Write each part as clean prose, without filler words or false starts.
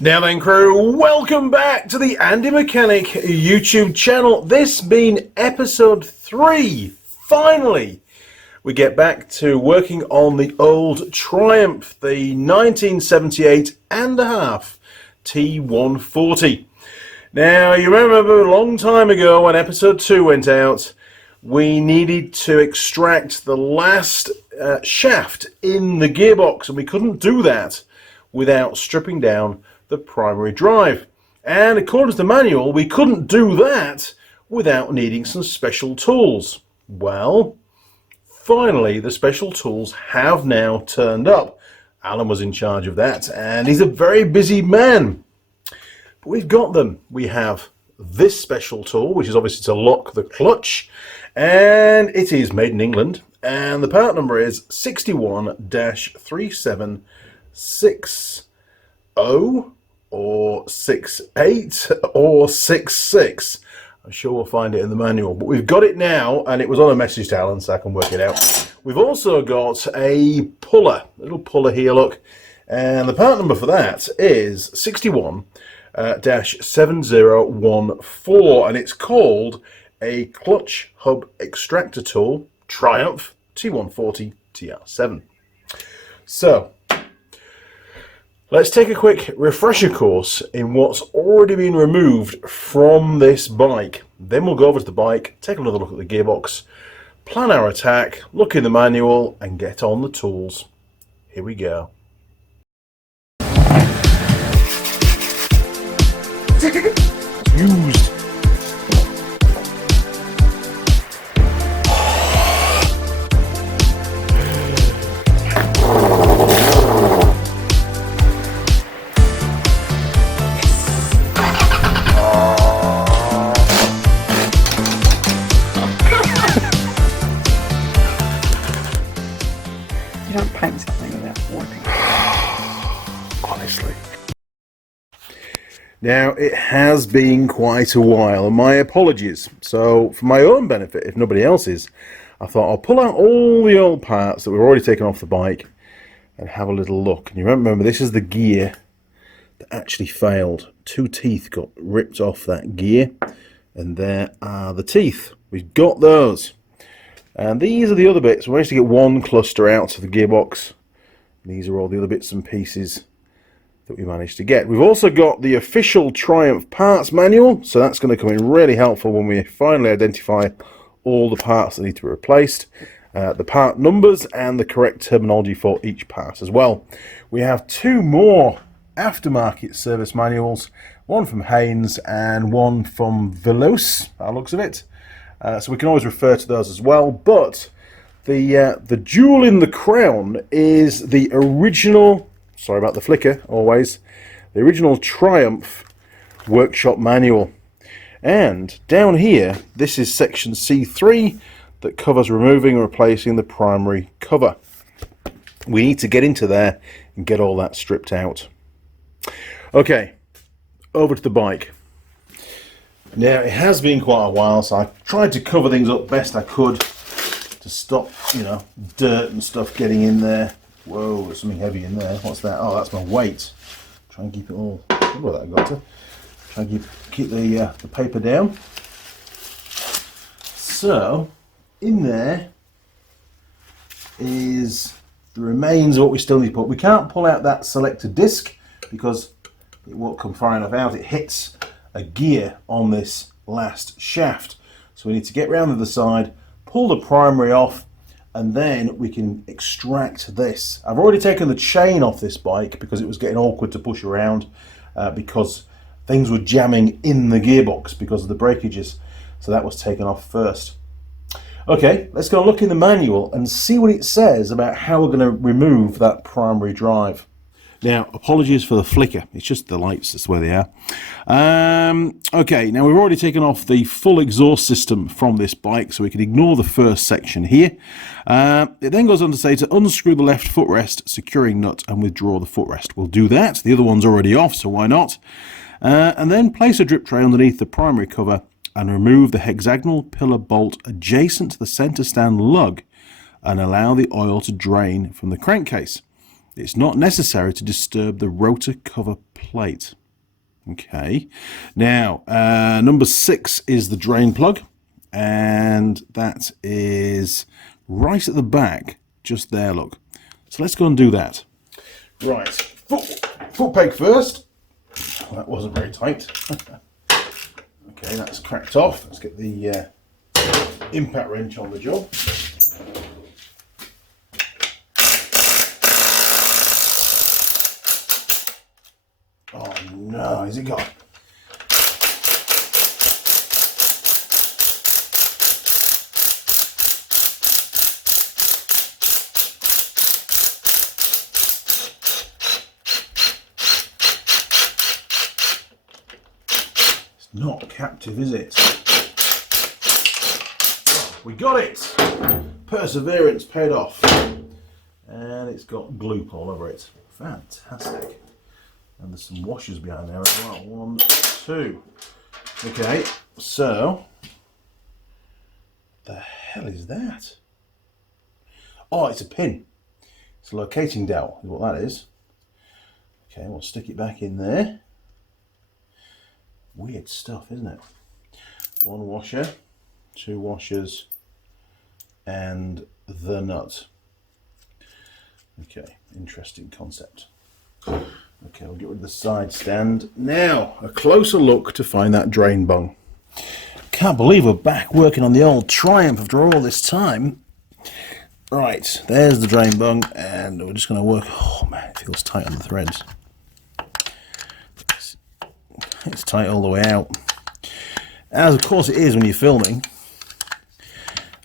Now then, crew, welcome back to the Andy Mechanic YouTube channel. This being episode 3. Finally, we get back to working on the old Triumph, the 1978 and a half T140. Now, you remember a long time ago when episode 2 went out, we needed to extract the last shaft in the gearbox, and we couldn't do that without stripping down the primary drive. And according to the manual, we couldn't do that without needing some special tools. Well, finally, the special tools have now turned up. Alan was in charge of that, and he's a very busy man. But we've got them. We have this special tool, which is obviously to lock the clutch, and it is made in England, and the part number is 61-376. Or 68 or 66. I'm sure we'll find it in the manual, but we've got it now, and it was on a message to Alan, so I can work it out. We've also got a puller, a little puller here, look, and the part number for that is 61-7014, and it's called a clutch hub extractor tool, Triumph T140 TR7. So let's take a quick refresher course in what's already been removed from this bike. Then we'll go over to the bike, take another look at the gearbox, plan our attack, look in the manual, and get on the tools. Here we go. Used. You don't paint something without wiping. Honestly. Now, it has been quite a while, and my apologies. So, for my own benefit, if nobody else's, I thought I'll pull out all the old parts that we've already taken off the bike and have a little look. And you remember, this is the gear that actually failed. 2 teeth got ripped off that gear, and there are the teeth. We've got those. And these are the other bits. We managed to get one cluster out of the gearbox. These are all the other bits and pieces that we managed to get. We've also got the official Triumph parts manual, so that's going to come in really helpful when we finally identify all the parts that need to be replaced, the part numbers and the correct terminology for each part as well. We have 2 more aftermarket service manuals, one from Haynes and one from Veloce, by the looks of it. So we can always refer to those as well, but the jewel in the crown is the original, sorry about the flicker, always, the original Triumph workshop manual. And down here, this is section C3 that covers removing and replacing the primary cover. We need to get into there and get all that stripped out. Okay, over to the bike. Now, it has been quite a while, so I tried to cover things up best I could to stop, you know, dirt and stuff getting in there. Whoa, there's something heavy in there. What's that? Oh, that's my weight. Try and keep it all. Where that got to? Try and keep the paper down. So, in there is the remains of what we still need to put. We can't pull out that selector disc because it won't come far enough out. It hits a gear on this last shaft, so we need to get round to the side, pull the primary off, and then we can extract this. I've already taken the chain off this bike because it was getting awkward to push around because things were jamming in the gearbox because of the breakages, so that was taken off first. Okay, let's go and look in the manual and see what it says about how we're going to remove that primary drive. Now, apologies for the flicker. It's just the lights, that's where they are. Okay, now we've already taken off the full exhaust system from this bike, so we can ignore the first section here. It then goes on to say to unscrew the left footrest, securing nut, and withdraw the footrest. We'll do that. The other one's already off, so why not? And then place a drip tray underneath the primary cover and remove the hexagonal pillar bolt adjacent to the center stand lug and allow the oil to drain from the crankcase. It's not necessary to disturb the rotor cover plate. Okay, now number 6 is the drain plug, and that is right at the back, just there, look. So let's go and do that. Right, foot peg first. That wasn't very tight. Okay, that's cracked off. Let's get the impact wrench on the job. Oh no, has it got? It's not captive, is it? We got it! Perseverance paid off. And it's got gloop all over it. Fantastic. And there's some washers behind there as well. 1, 2. Okay, so the hell is that? Oh, it's a pin. It's a locating dowel, is what that is. Okay, we'll stick it back in there. Weird stuff, isn't it? 1 washer, 2 washers, and the nut. Okay, interesting concept. Okay, we'll get rid of the side stand. Now, a closer look to find that drain bung. Can't believe we're back working on the old Triumph after all this time. Right, there's the drain bung, and we're just going to work. Oh man, it feels tight on the threads. It's tight all the way out. As of course it is when you're filming.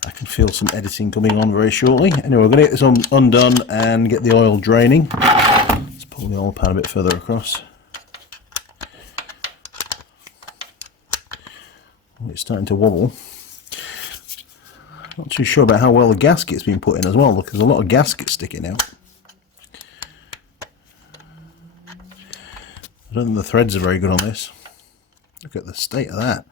I can feel some editing coming on very shortly. Anyway, we're going to get this undone and get the oil draining. Let's pull the oil pan a bit further across. Oh, it's starting to wobble. Not too sure about how well the gasket's been put in as well. Look, there's a lot of gasket sticking out. I don't think the threads are very good on this. Look at the state of that.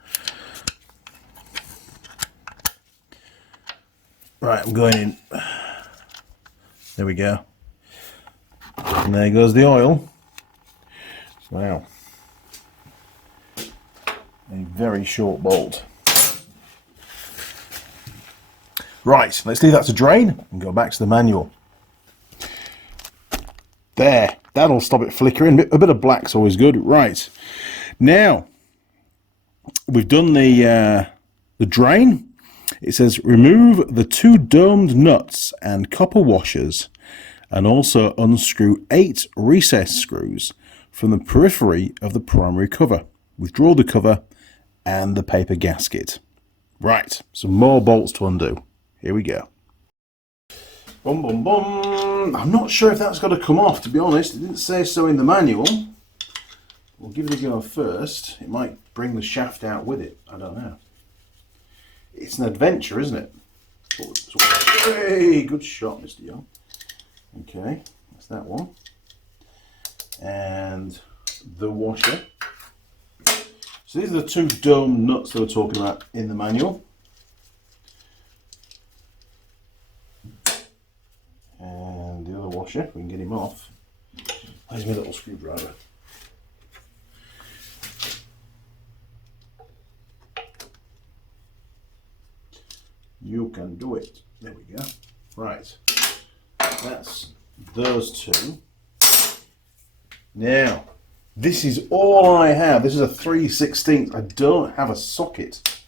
Right, I'm going in. There we go. And there goes the oil. Wow. A very short bolt. Right, let's leave that to drain and go back to the manual. There, that'll stop it flickering. A bit of black's always good. Right, now we've done the drain. It says remove the 2 domed nuts and copper washers, and also unscrew 8 recess screws from the periphery of the primary cover. Withdraw the cover and the paper gasket. Right, some more bolts to undo. Here we go. Boom, boom, boom. I'm not sure if that's got to come off, to be honest. It didn't say so in the manual. We'll give it a go first. It might bring the shaft out with it. I don't know. It's an adventure, isn't it? Hey, good shot, Mr. Young. Okay, that's that one. And the washer. So these are the 2 dome nuts that we're talking about in the manual. And the other washer, if we can get him off. Where's my little screwdriver? You can do it. There we go. Right. That's those 2. Now, this is all I have. This is a 3/16. I don't have a socket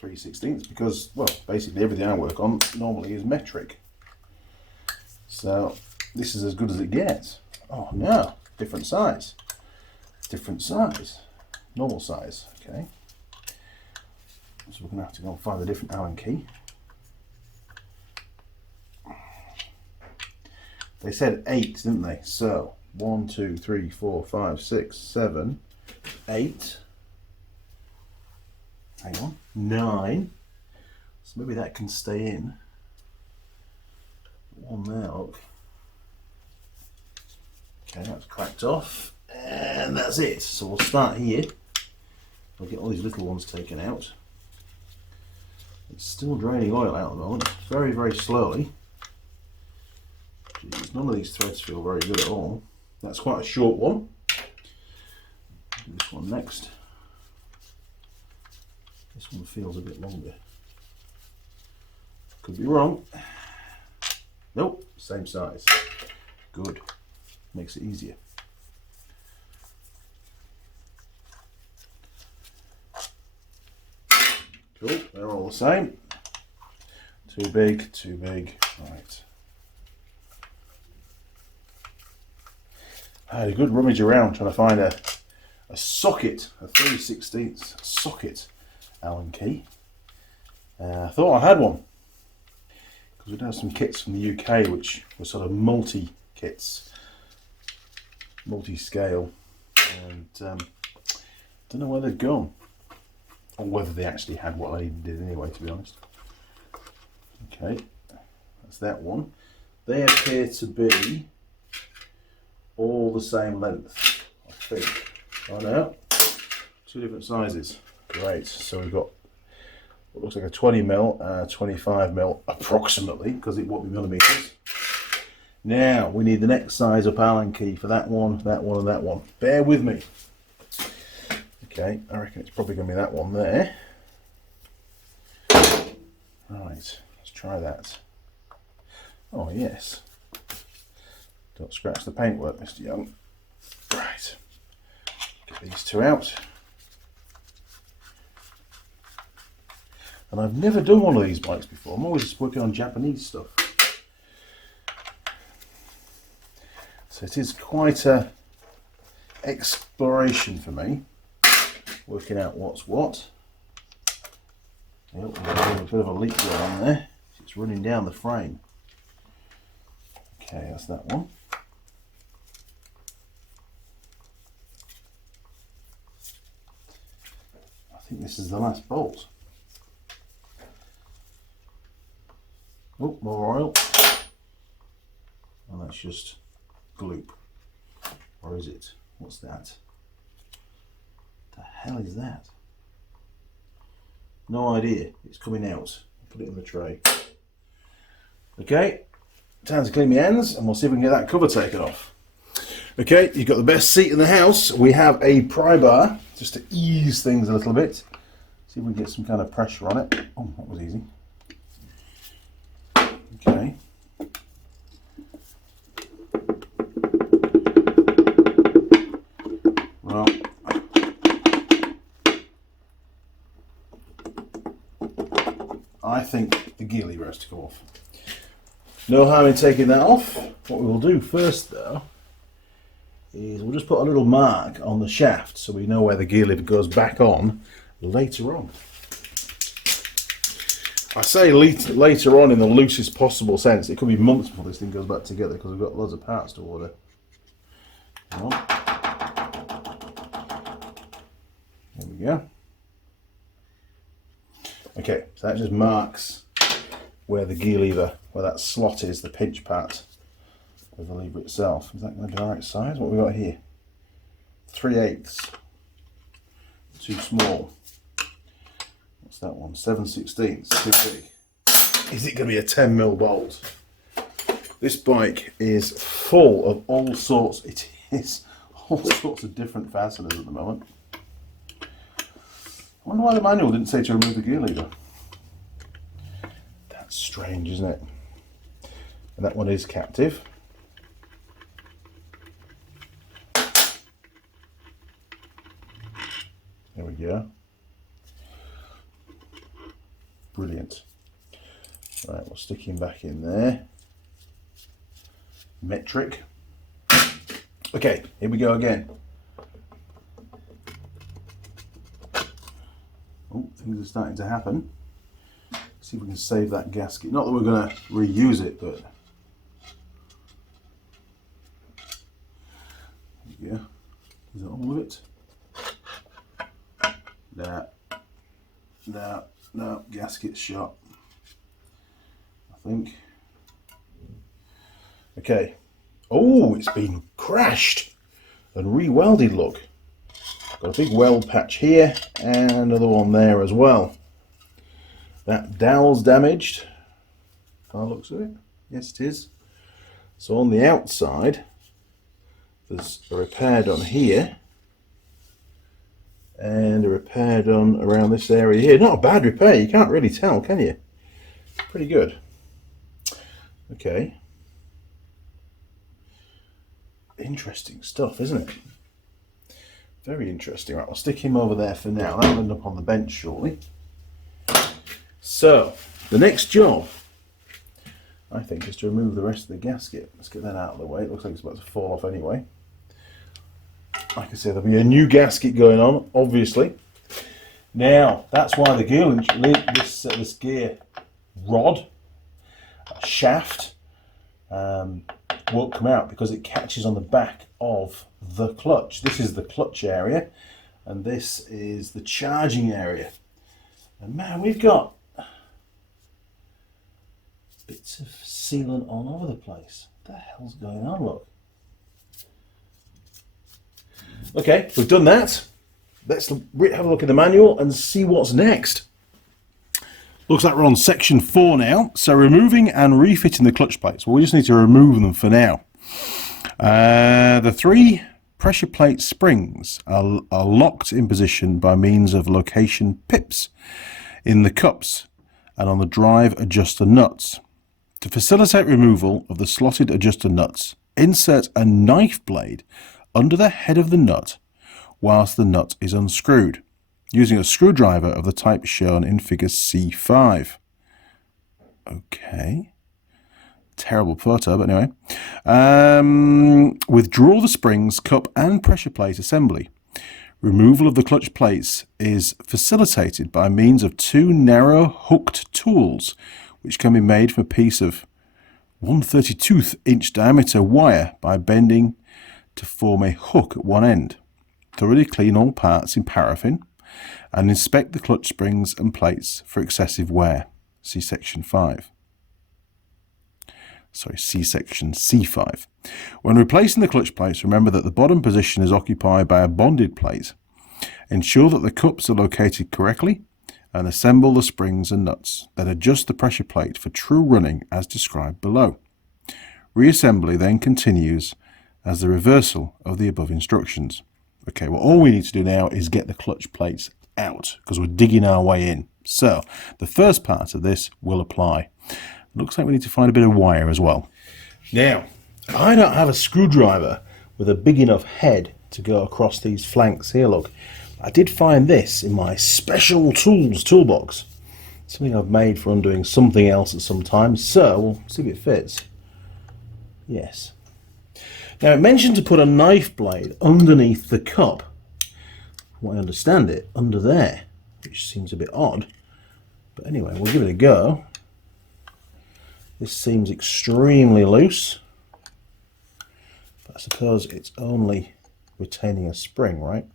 3/16 because, well, basically everything I work on normally is metric. So this is as good as it gets. Oh no, different size. Different size. Normal size, okay. So we're going to have to go and find a different Allen key. They said 8, didn't they? So 1, 2, 3, 4, 5, 6, 7, 8. Hang on, 9. So maybe that can stay in. One there, look. Okay, that's cracked off, and that's it. So we'll start here. We'll get all these little ones taken out. It's still draining oil out at the moment, very, very slowly. Jeez honest, none of these threads feel very good at all. That's quite a short one. Do this one next. This one feels a bit longer. Could be wrong. Nope, same size. Good. Makes it easier. Cool, they're all the same. Too big, too big. Right. I had a good rummage around trying to find a socket, a 3/16 socket Allen key. I thought I had one because we'd have some kits from the UK which were sort of multi-kits, multi-scale, and don't know where they've gone or whether they actually had what they did anyway, to be honest. Okay, that's that one. They appear to be all the same length, I think. Oh no, two different sizes. Great, so we've got what looks like a 20mm, 25mm approximately, because it won't be millimeters. Now we need the next size up Allen key for that one, and that one. Bear with me. Okay, I reckon it's probably going to be that one there. Right, let's try that. Oh yes. Don't scratch the paintwork, Mr. Young. Right, get these two out. And I've never done one of these bikes before. I'm always working on Japanese stuff. So it is quite a exploration for me, working out what's what. Yep, we've got a bit of a leak going on there. It's running down the frame. Okay, that's that one. I think this is the last bolt. Oh, more oil. And that's just gloop. Or is it? What's that? The hell is that? No idea. It's coming out. Put it in the tray. Okay, time to clean my hands and we'll see if we can get that cover taken off. Okay, you've got the best seat in the house. We have a pry bar just to ease things a little bit. See if we can get some kind of pressure on it. Oh, that was easy. Okay. Well, I think the gear lever has to come off. No harm in taking that off. What we will do first though is we'll just put a little mark on the shaft so we know where the gear lever goes back on later on. I say later on in the loosest possible sense. It could be months before this thing goes back together because we've got loads of parts to order. There we go. Okay, so that just marks where the gear lever, where that slot is, the pinch part of the lever itself. Is that going to be the right size? What have we got here? 3/8. Too small. What's that one? 7/16. Too big. Is it going to be a 10mm bolt? This bike is full of all sorts. It is all sorts of different fasteners at the moment. I wonder why the manual didn't say to remove the gear lever. That's strange, isn't it? And that one is captive. There we go. Brilliant. Right, we'll stick him back in there. Metric. Okay, here we go again. Oh, things are starting to happen. See if we can save that gasket. Not that we're going to reuse it, but yeah. Is that all of it? No, gasket's shot, I think. Okay. Oh, it's been crashed and re-welded, look. Got a big weld patch here and another one there as well. That dowel's damaged. By the looks of it. Yes, it is. So on the outside, there's a repair done here, and a repair done around this area here. Not a bad repair, you can't really tell, can you? Pretty good. Okay. Interesting stuff, isn't it? Very interesting. Right, I'll stick him over there for now. That'll end up on the bench shortly. So, the next job, I think, is to remove the rest of the gasket. Let's get that out of the way. It looks like it's about to fall off anyway. Like I said, there'll be a new gasket going on, obviously. Now, that's why the gear this gear rod, shaft, won't come out, because it catches on the back of the clutch. This is the clutch area, and this is the charging area. And man, we've got bits of sealant all over the place. What the hell's going on, look? Okay, we've done that. Let's have a look at the manual and see what's next. Looks like we're on section 4 now. So removing and refitting the clutch plates. Well, we just need to remove them for now. The 3 pressure plate springs are locked in position by means of location pips in the cups and on the drive adjuster nuts. To facilitate removal of the slotted adjuster nuts, insert a knife blade under the head of the nut whilst the nut is unscrewed, using a screwdriver of the type shown in figure C5. Okay. Terrible photo, but anyway. Withdraw the springs, cup and pressure plate assembly. Removal of the clutch plates is facilitated by means of 2 narrow hooked tools, which can be made from a piece of 1/32 inch diameter wire by bending to form a hook at one end. Thoroughly clean all parts in paraffin and inspect the clutch springs and plates for excessive wear. See section 5. See section C5. When replacing the clutch plates, remember that the bottom position is occupied by a bonded plate. Ensure that the cups are located correctly and assemble the springs and nuts. Then adjust the pressure plate for true running as described below. Reassembly then continues as the reversal of the above instructions. Okay, well, all we need to do now is get the clutch plates out, because we're digging our way in. So the first part of this will apply. Looks like we need to find a bit of wire as well. Now, I don't have a screwdriver with a big enough head to go across these flanks here, look. I did find this in my special tools toolbox. Something I've made for undoing something else at some time, so we'll see if it fits. Yes. Now, it mentioned to put a knife blade underneath the cup. From what I understand it, under there, which seems a bit odd. But anyway, we'll give it a go. This seems extremely loose. But I suppose it's only retaining a spring, right?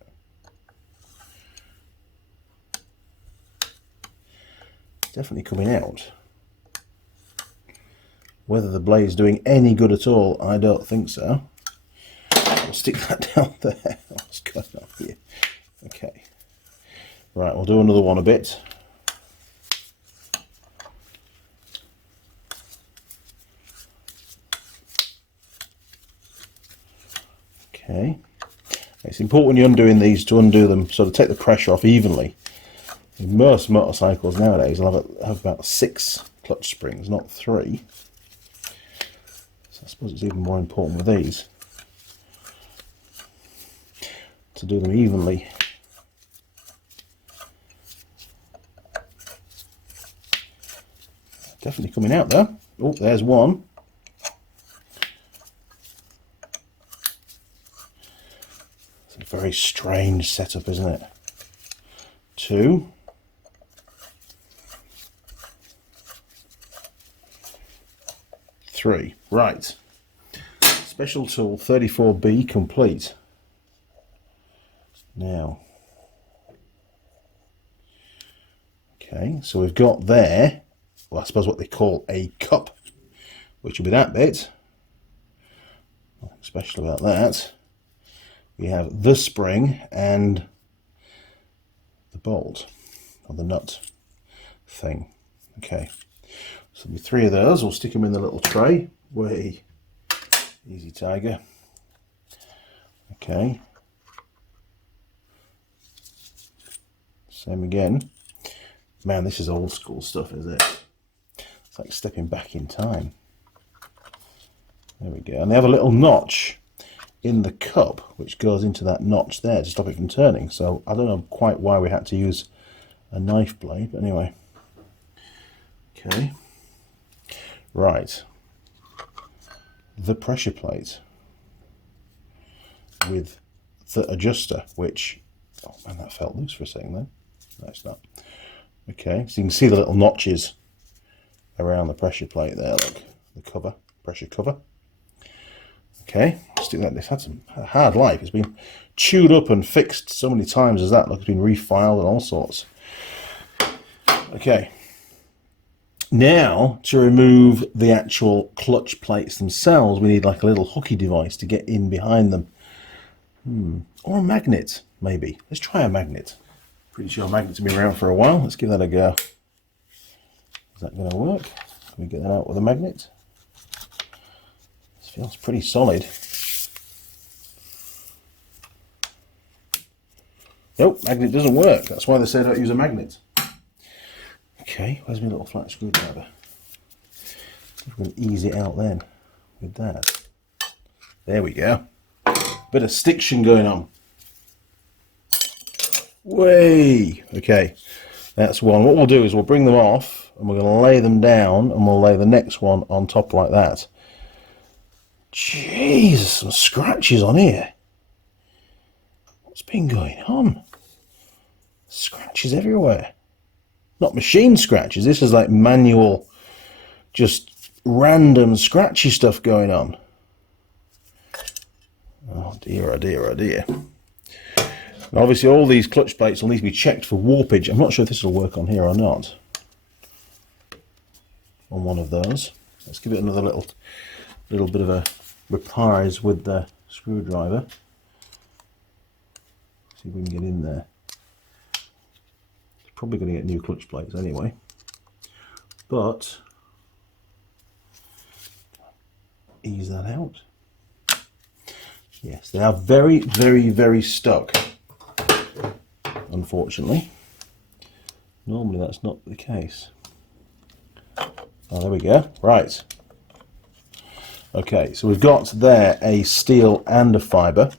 Definitely coming out. Whether the blade's doing any good at all, I don't think so. I'll stick that down there. What's going on here? Okay. Right, we'll do another one a bit. Okay. It's important when you're undoing these to undo them, so to take the pressure off evenly. Most motorcycles nowadays will have about 6 clutch springs, not 3. So I suppose it's even more important with these to do them evenly. Definitely coming out though. Oh, there's one. It's a very strange setup, isn't it? 2. 3. Right. Special tool 34B complete. Now. Okay, so we've got there, well, I suppose what they call a cup, which will be that bit. Nothing special about that. We have the spring and the bolt, or the nut thing. Okay, so there'll be 3 of those. We'll stick them in the little tray where he Easy tiger. Okay. Same again. Man, this is old school stuff, is it? It's like stepping back in time. There we go. And they have a little notch in the cup which goes into that notch there to stop it from turning. So I don't know quite why we had to use a knife blade, but anyway. Okay. Right. The pressure plate with the adjuster, which, oh man, that felt loose for a second then. No, it's not. Okay, so you can see the little notches around the pressure plate there, look, the cover, pressure cover. Okay, stick that. This had a hard life. It's been chewed up and fixed so many times as that. Look, it's been refiled and all sorts. Okay, now to remove the actual clutch plates themselves, we need like a little hooky device to get in behind them. Or a magnet, maybe. Let's try a magnet. Pretty sure magnets have been around for a while. Let's give that a go. Is that going to work? Can we get that out with a magnet? This feels pretty solid. Nope, magnet doesn't work. That's why they say don't use a magnet. Okay, where's my little flat screwdriver? See if we can ease it out then with that. There we go. Bit of stiction going on. Way. Okay, that's one. What we'll do is we'll bring them off and we're going to lay them down and we'll lay the next one on top like that. Jesus, some scratches on here. What's been going on? Scratches everywhere. Not machine scratches. This is like manual, just random scratchy stuff going on. Oh dear, oh dear, oh dear. And obviously all these clutch plates will need to be checked for warpage. I'm not sure if this will work on here or not. On one of those. Let's give it another little bit of a reprise with the screwdriver. See if we can get in there. It's probably going to get new clutch plates anyway. But ease that out. Yes, they are very, very, very stuck. Unfortunately. Normally that's not the case. Oh, there we go. Right. Okay, so we've got there a steel and a fibre.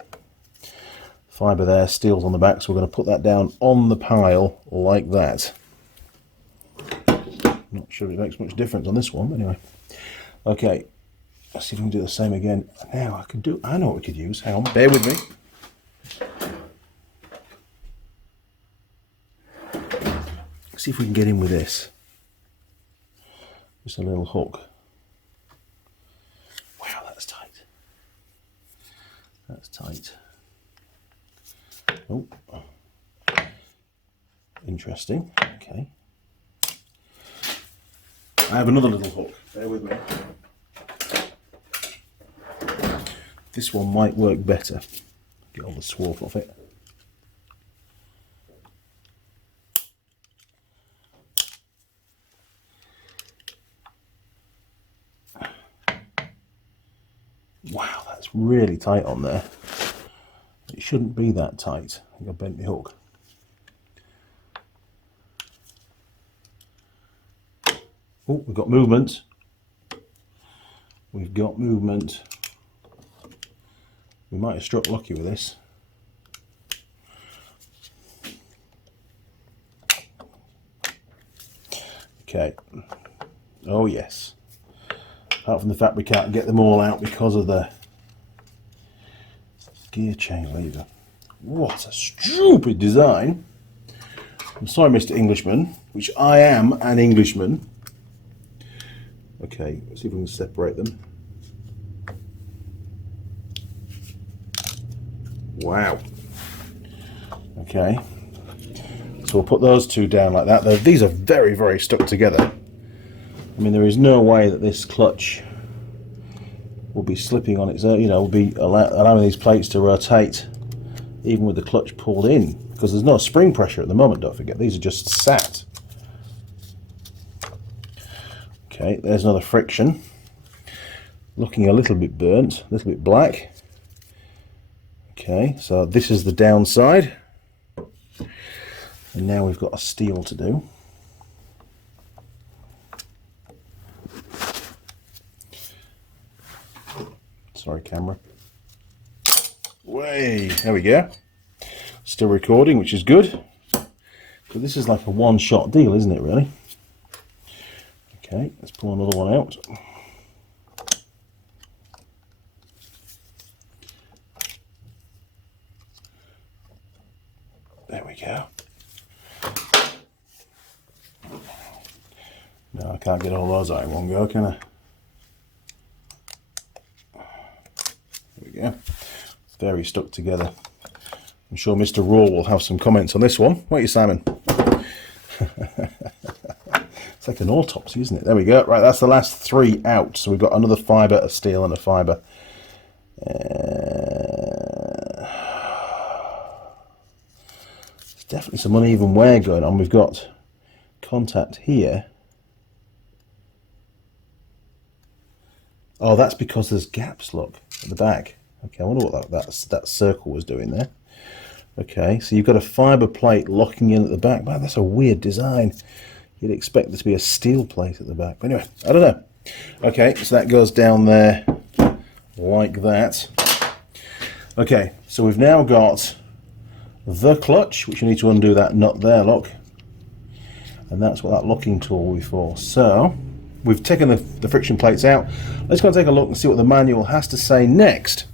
Fibre there, steel's on the back, so we're going to put that down on the pile like that. Not sure it makes much difference on this one, but anyway. Okay, let's see if we can do the same again. Now I know what we could use. Hang on, bear with me. Let's see if we can get in with this. Just a little hook. Wow, that's tight. That's tight. Oh, interesting. Okay. I have another little hook. Bear with me. This one might work better. Get all the swarf off it. Wow, that's really tight on there. It shouldn't be that tight. I think I bent the hook. Oh, we've got movement. We've got movement. We might have struck lucky with this. Okay. Oh yes. Apart from the fact we can't get them all out because of the gear chain lever. What a stupid design. I'm sorry, Mr. Englishman, which I am an Englishman. Okay, let's see if we can separate them. Wow. Okay. So we'll put those two down like that. These are very, very stuck together. I mean, there is no way that this clutch will be slipping on its own, you know, will be allowing these plates to rotate even with the clutch pulled in, because there's no spring pressure at the moment, don't forget. These are just sat. Okay, there's another friction. looking a little bit burnt, a little bit black. Okay, so this is the downside. And now we've got a steel to do. Sorry, camera. Way, there we go. Still recording, which is good. So this is like a one-shot deal, isn't it, really? Okay, let's pull another one out. There we go. No, I can't get all those out in one go, can I? There we go. It's very stuck together. I'm sure Mr. Raw will have some comments on this one. Won't you, Simon? It's like an autopsy, isn't it? There we go. Right, that's the last 3 out. So we've got another fibre, a steel, and a fibre. There's definitely some uneven wear going on. We've got contact here. Oh, that's because there's gaps, look, at the back. Okay, I wonder what that circle was doing there. Okay, so you've got a fibre plate locking in at the back. Man, that's a weird design. You'd expect there to be a steel plate at the back. But anyway, I don't know. Okay, so that goes down there like that. Okay, so we've now got the clutch, which you need to undo that nut there, look. And that's what that locking tool will be for. So we've taken the friction plates out. Let's go and take a look and see what the manual has to say next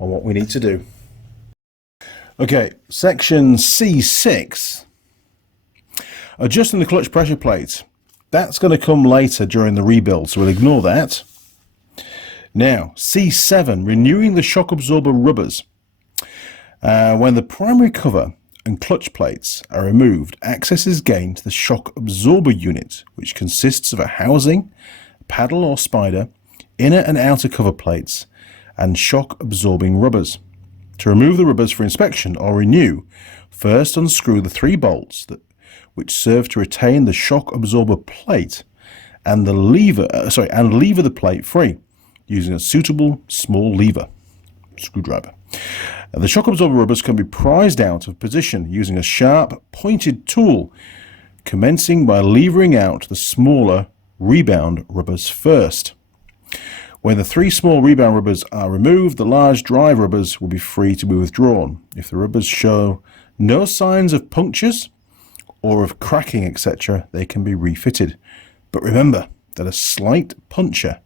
on what we need to do. Okay, section C6, adjusting the clutch pressure plate. That's going to come later during the rebuild, so we'll ignore that. Now, C7, renewing the shock absorber rubbers. When the primary cover and clutch plates are removed, access is gained to the shock absorber unit, which consists of a housing, paddle or spider, inner and outer cover plates, and shock absorbing rubbers. To remove the rubbers for inspection or renew, first unscrew the 3 bolts which serve to retain the shock absorber plate and lever the plate free using a suitable small lever screwdriver. The shock absorber rubbers can be prized out of position using a sharp pointed tool, commencing by levering out the smaller rebound rubbers first. When the 3 small rebound rubbers are removed, the large drive rubbers will be free to be withdrawn. If the rubbers show no signs of punctures or of cracking, etc., they can be refitted. But remember that a slight puncture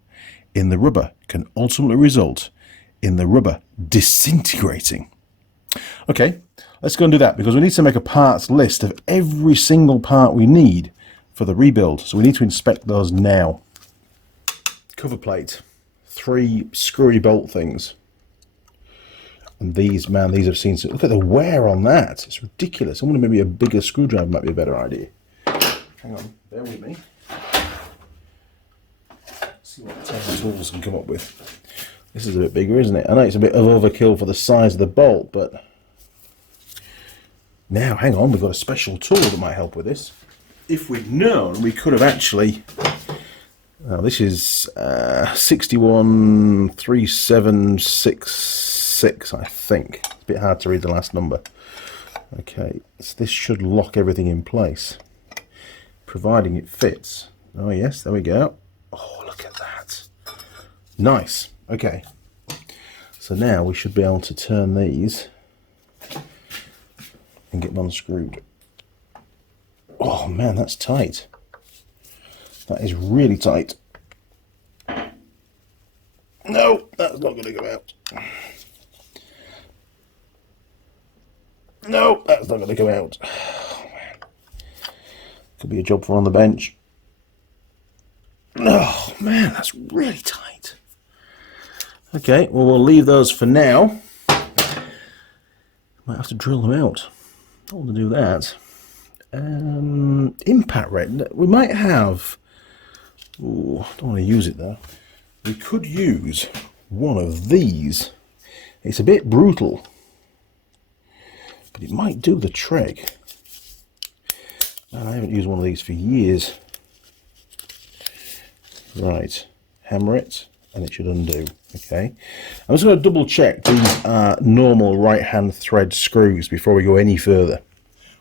in the rubber can ultimately result in the rubber disintegrating. Okay, let's go and do that, because we need to make a parts list of every single part we need for the rebuild. So we need to inspect those now. Cover plate. 3 screwy bolt things, and these have seen some. Look at the wear on that. It's ridiculous. I wonder, maybe a bigger screwdriver might be a better idea. Hang on, bear with me. See what Tesla tools can come up with. This is a bit bigger, isn't it? I know it's a bit of overkill for the size of the bolt, but now hang on, we've got a special tool that might help with this. If we'd known, we could have actually. Now this is 613766, I think. It's a bit hard to read the last number. Okay, so this should lock everything in place, providing it fits. Oh yes, there we go. Oh, look at that. Nice. Okay, so now we should be able to turn these and get them unscrewed. Oh man, that's tight. That is really tight. No, that's not going to go out. No, that's not going to go out. Oh, man. Could be a job for on the bench. Oh man, that's really tight. Okay, well, we'll leave those for now. Might have to drill them out. Don't want to do that. Impact rate. We might have. Ooh, don't want to use it though. We could use one of these. It's a bit brutal, but it might do the trick. Man, I haven't used one of these for years. Right, hammer it. and it should undo. Okay, I'm just going to double check these are normal right hand thread screws before we go any further.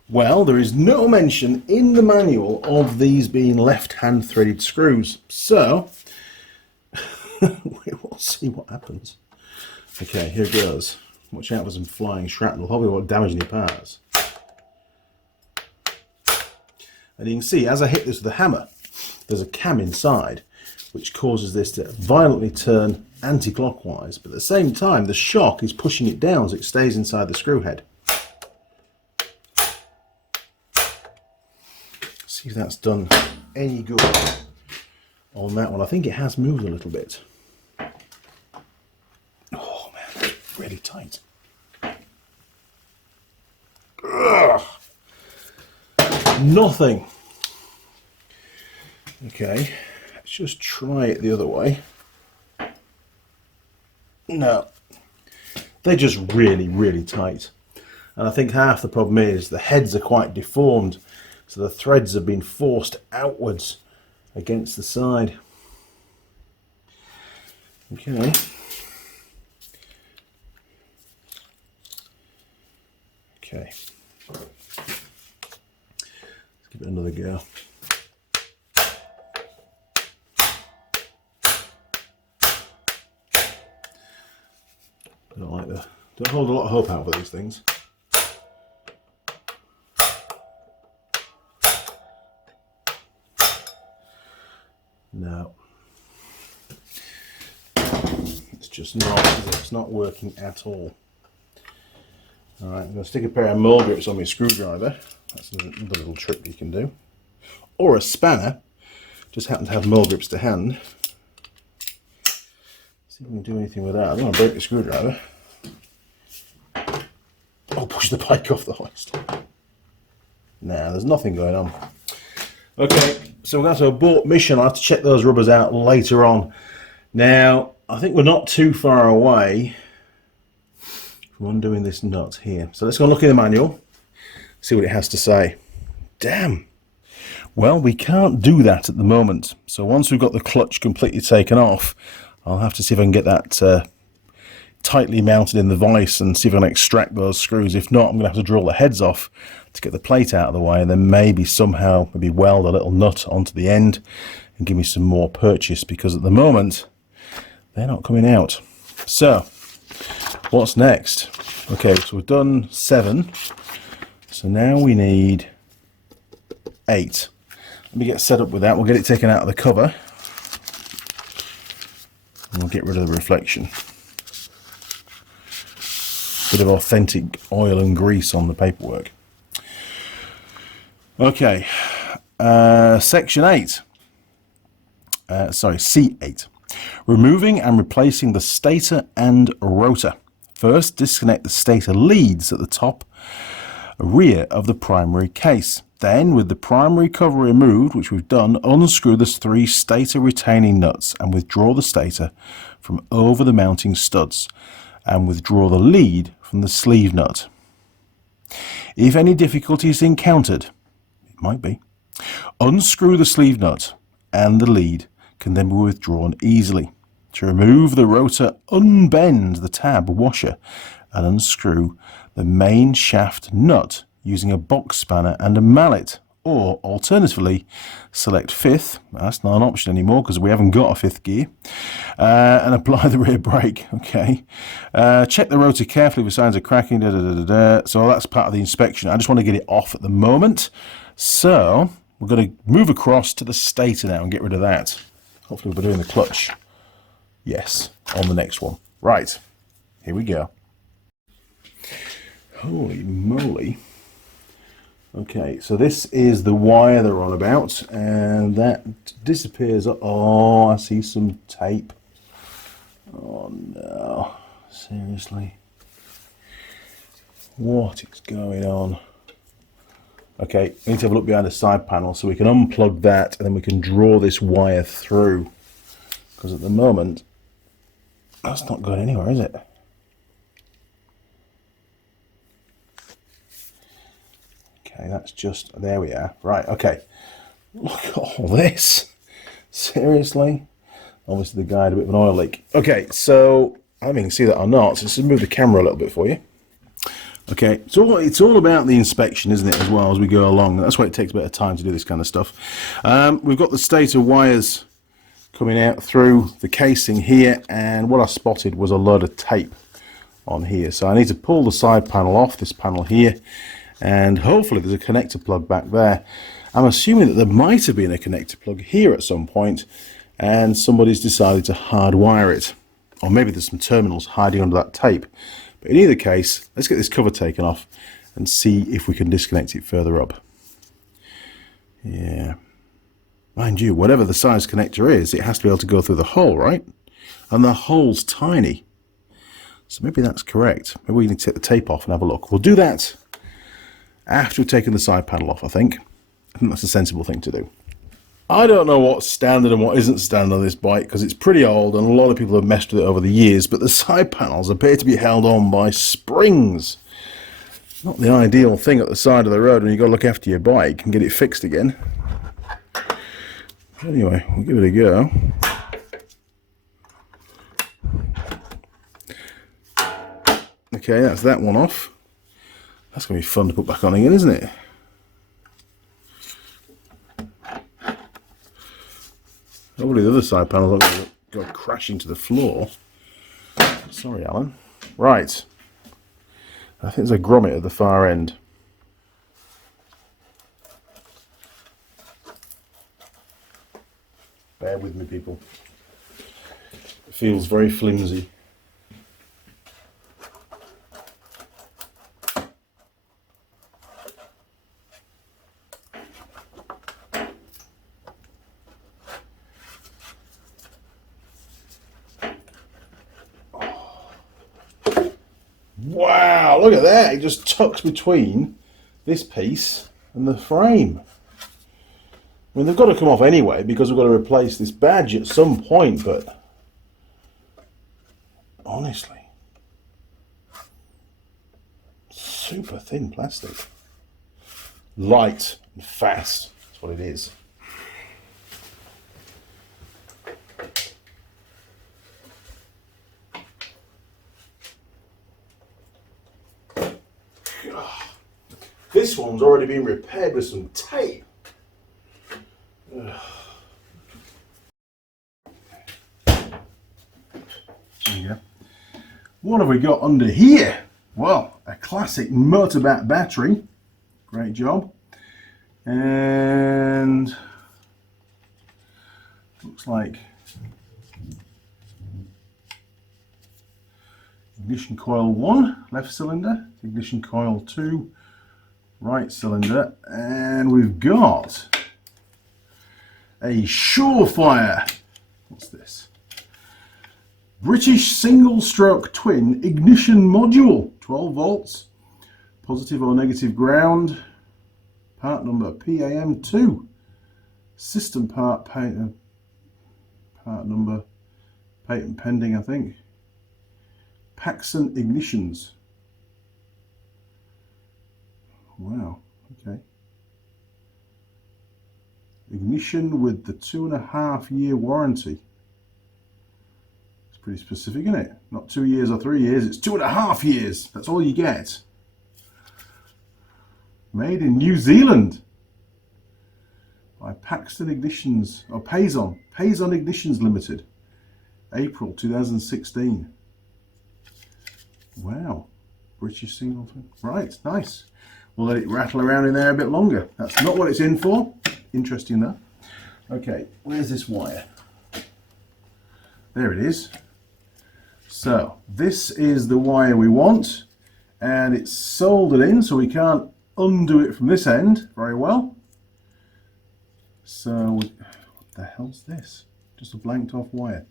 Well, there is no mention in the manual of these being left hand threaded screws, so we will see what happens. Okay, here goes. Watch out for some flying shrapnel, probably won't damage any parts. And you can see as I hit this with a hammer, there's a cam inside which causes this to violently turn anti-clockwise, but at the same time the shock is pushing it down so it stays inside the screw head. See if that's done any good on that one. I think it has moved a little bit. Oh man, that's really tight. Ugh. Nothing. Okay, let's just try it the other way. No, they're just really tight. And I think half the problem is the heads are quite deformed, so the threads have been forced outwards against the side. Okay. Okay. Let's give it another go. Don't hold a lot of hope out for these things. No, it's not working at all. All right, I'm going to stick a pair of mole grips on my screwdriver. That's another little trick you can do. Or a spanner. Just happen to have mole grips to hand. See if we can do anything with that. I don't want to break the screwdriver. I'll push the bike off the hoist. Nah, there's nothing going on. Okay, so we're going to abort mission. I'll have to check those rubbers out later on. Now, I think we're not too far away from undoing this nut here. So let's go and look in the manual, see what it has to say. Damn. Well, we can't do that at the moment. So once we've got the clutch completely taken off, I'll have to see if I can get that tightly mounted in the vise and see if I can extract those screws. If not, I'm going to have to drill the heads off to get the plate out of the way, and then maybe somehow weld a little nut onto the end and give me some more purchase, because at the moment they're not coming out. So what's next? Okay, so we've done 7, so now we need 8. Let me get set up with that. We'll get it taken out of the cover and we'll get rid of the reflection. Bit of authentic oil and grease on the paperwork. Okay, section 8. C8. Removing and replacing the stator and rotor. First, disconnect the stator leads at the top rear of the primary case. Then, with the primary cover removed, which we've done, unscrew the 3 stator retaining nuts and withdraw the stator from over the mounting studs, and withdraw the lead from the sleeve nut. If any difficulty is encountered, it might be, unscrew the sleeve nut and the lead can then be withdrawn easily. To remove the rotor, unbend the tab washer and unscrew the main shaft nut using a box spanner and a mallet, or alternatively select 5th, that's not an option anymore because we haven't got a 5th gear, and apply the rear brake. Okay, check the rotor carefully for signs of cracking. So that's part of the inspection. I just want to get it off at the moment, so we're going to move across to the stator now and get rid of that. Hopefully we'll be doing the clutch, yes, on the next one. Right, here we go. Holy moly. Okay, so this is the wire they're on about, and that disappears. Oh, I see some tape. Oh no, seriously. What is going on? Okay, we need to have a look behind the side panel so we can unplug that and then we can draw this wire through. Because at the moment, that's not going anywhere, is it? Okay, that's just, there we are. Right, okay. Look at all this. Seriously? Obviously the guy had a bit of an oil leak. Okay, so I don't know if you can see that or not, so let's just move the camera a little bit for you. Okay, so it's all about the inspection, isn't it, as well as we go along. That's why it takes a bit of time to do this kind of stuff. We've got the stator wires coming out through the casing here, and what I spotted was a load of tape on here. So I need to pull the side panel off, this panel here, and hopefully there's a connector plug back there. I'm assuming that there might have been a connector plug here at some point, and somebody's decided to hardwire it. Or maybe there's some terminals hiding under that tape. But in either case, let's get this cover taken off and see if we can disconnect it further up. Yeah. Mind you, whatever the size connector is, it has to be able to go through the hole, right? And the hole's tiny. So maybe that's correct. Maybe we need to take the tape off and have a look. We'll do that after we've taken the side panel off, I think. I think that's a sensible thing to do. I don't know what's standard and what isn't standard on this bike because it's pretty old and a lot of people have messed with it over the years, but the side panels appear to be held on by springs. Not the ideal thing at the side of the road when you've got to look after your bike and get it fixed again. Anyway, we'll give it a go. Okay, that's that one off. That's going to be fun to put back on again, isn't it? Hopefully the other side panel is not going to go crashing to the floor. Sorry, Alan. Right. I think there's a grommet at the far end. Bear with me, people. It feels very flimsy. Wow, look at that. It just tucks between this piece and the frame. I mean, they've got to come off anyway because we've got to replace this badge at some point, but honestly, super thin plastic. Light and fast, that's what it is. This one's already been repaired with some tape. There you go. What have we got under here? Well, a classic motorback battery. Great job. And looks like ignition coil 1, left cylinder, ignition coil 2, right cylinder, and we've got a Surefire. What's this? British single stroke twin ignition module, 12 volts, positive or negative ground, part number PAM2, system part number patent pending, I think. Paxson ignitions. Wow, okay. Ignition with the 2.5-year warranty. It's pretty specific, isn't it? Not 2 years or 3 years, it's 2.5 years. That's all you get. Made in New Zealand by Paxton Ignitions, or Payson Ignitions Limited, April 2016. Wow, British single twin. Right, nice. We'll let it rattle around in there a bit longer. That's not what it's in for. Interesting though. Okay, where's this wire? There it is. So this is the wire we want, and it's soldered in, so we can't undo it from this end very well. So what the hell's this? Just a blanked off wire.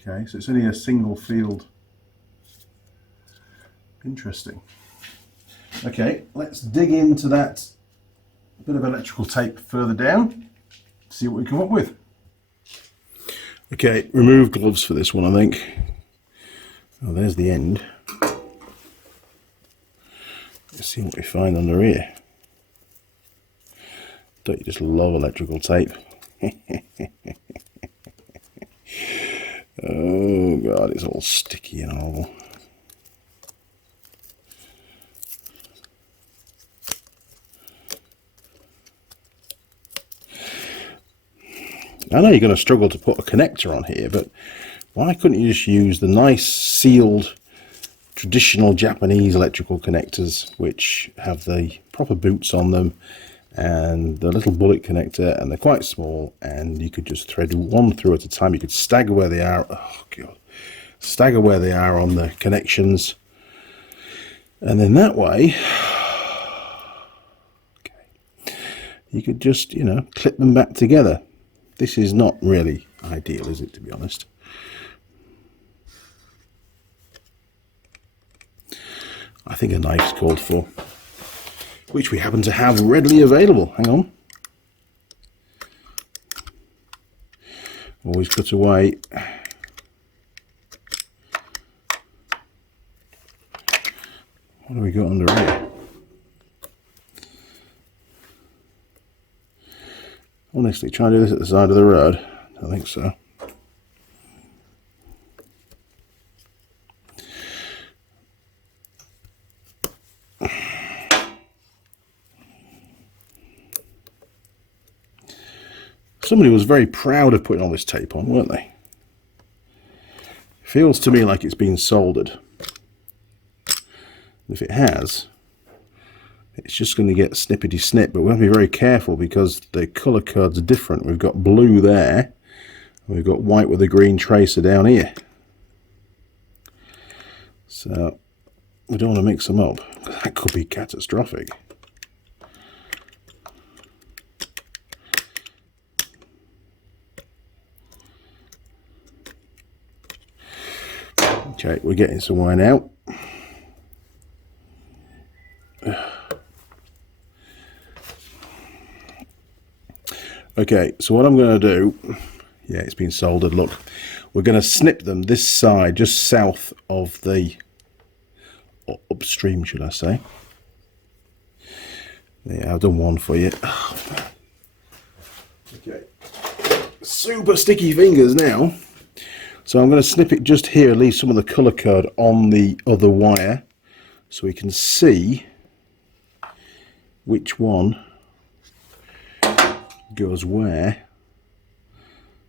Okay, so it's only a single field. Interesting. Okay, let's dig into that bit of electrical tape further down, see what we come up with. Okay, remove gloves for this one, I think. Oh, there's the end. Let's see what we find under here. Don't you just love electrical tape? Oh god, it's all sticky and horrible. I know you're going to struggle to put a connector on here, but why couldn't you just use the nice sealed traditional Japanese electrical connectors, which have the proper boots on them and the little bullet connector, and they're quite small, and you could just thread one through at a time. You could stagger where they are. Oh god, stagger where they are on the connections, and then that way, okay, you could just, you know, clip them back together. This is not really ideal, is it, to be honest? I think a knife's called for, which we happen to have readily available. Hang on. Always cut away. What do we got under here? Honestly, try to do this at the side of the road. I think so. Somebody was very proud of putting all this tape on, weren't they? Feels to me like it's been soldered. If it has, it's just going to get snippety snip, but we have to be very careful because the colour codes are different. We've got blue there, and we've got white with a green tracer down here. So we don't want to mix them up. That could be catastrophic. Okay, we're getting some wine out. Okay, so what I'm going to do, yeah, it's been soldered, look. We're going to snip them this side, just south of the, or upstream, should I say. Yeah, I've done one for you. Oh, okay, super sticky fingers now. So I'm going to snip it just here, leave some of the colour code on the other wire, so we can see which one goes where,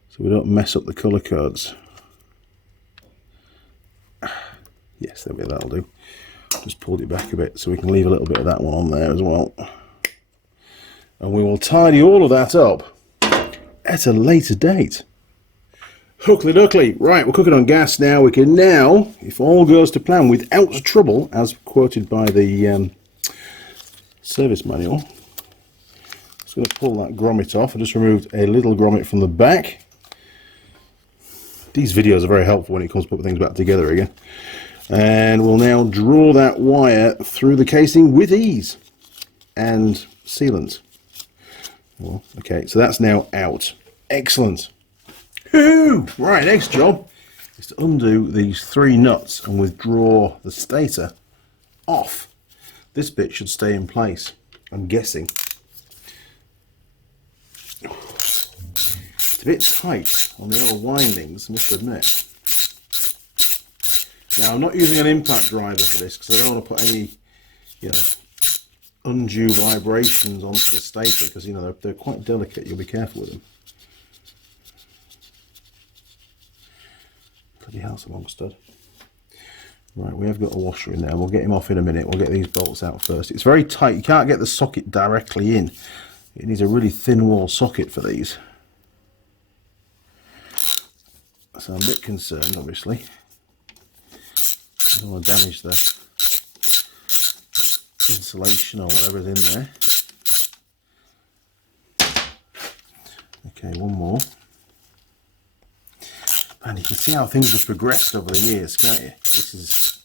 so we don't mess up the colour codes. Yes, there we go, that'll do. Just pulled it back a bit so we can leave a little bit of that one on there as well. And we will tidy all of that up at a later date. Hookly duckly. Right, we're cooking on gas now. We can now, if all goes to plan without trouble, as quoted by the service manual, just going to pull that grommet off. I just removed a little grommet from the back. These videos are very helpful when it comes to putting things back together again. And we'll now draw that wire through the casing with ease and sealant. Well, okay, so that's now out. Excellent. Right, next job is to undo these three nuts and withdraw the stator off. This bit should stay in place, I'm guessing. It's a bit tight on the old windings, I must admit. Now, I'm not using an impact driver for this because I don't want to put any, you know, undue vibrations onto the stator because, you know, they're quite delicate. You'll be careful with them. Bloody hell, it's a long stud. Right, we have got a washer in there. We'll get him off in a minute. We'll get these bolts out first. It's very tight. You can't get the socket directly in. It needs a really thin wall socket for these. So I'm a bit concerned, obviously. I don't want to damage the insulation or whatever's in there. Okay, one more. And you can see how things have progressed over the years, can't you? This is,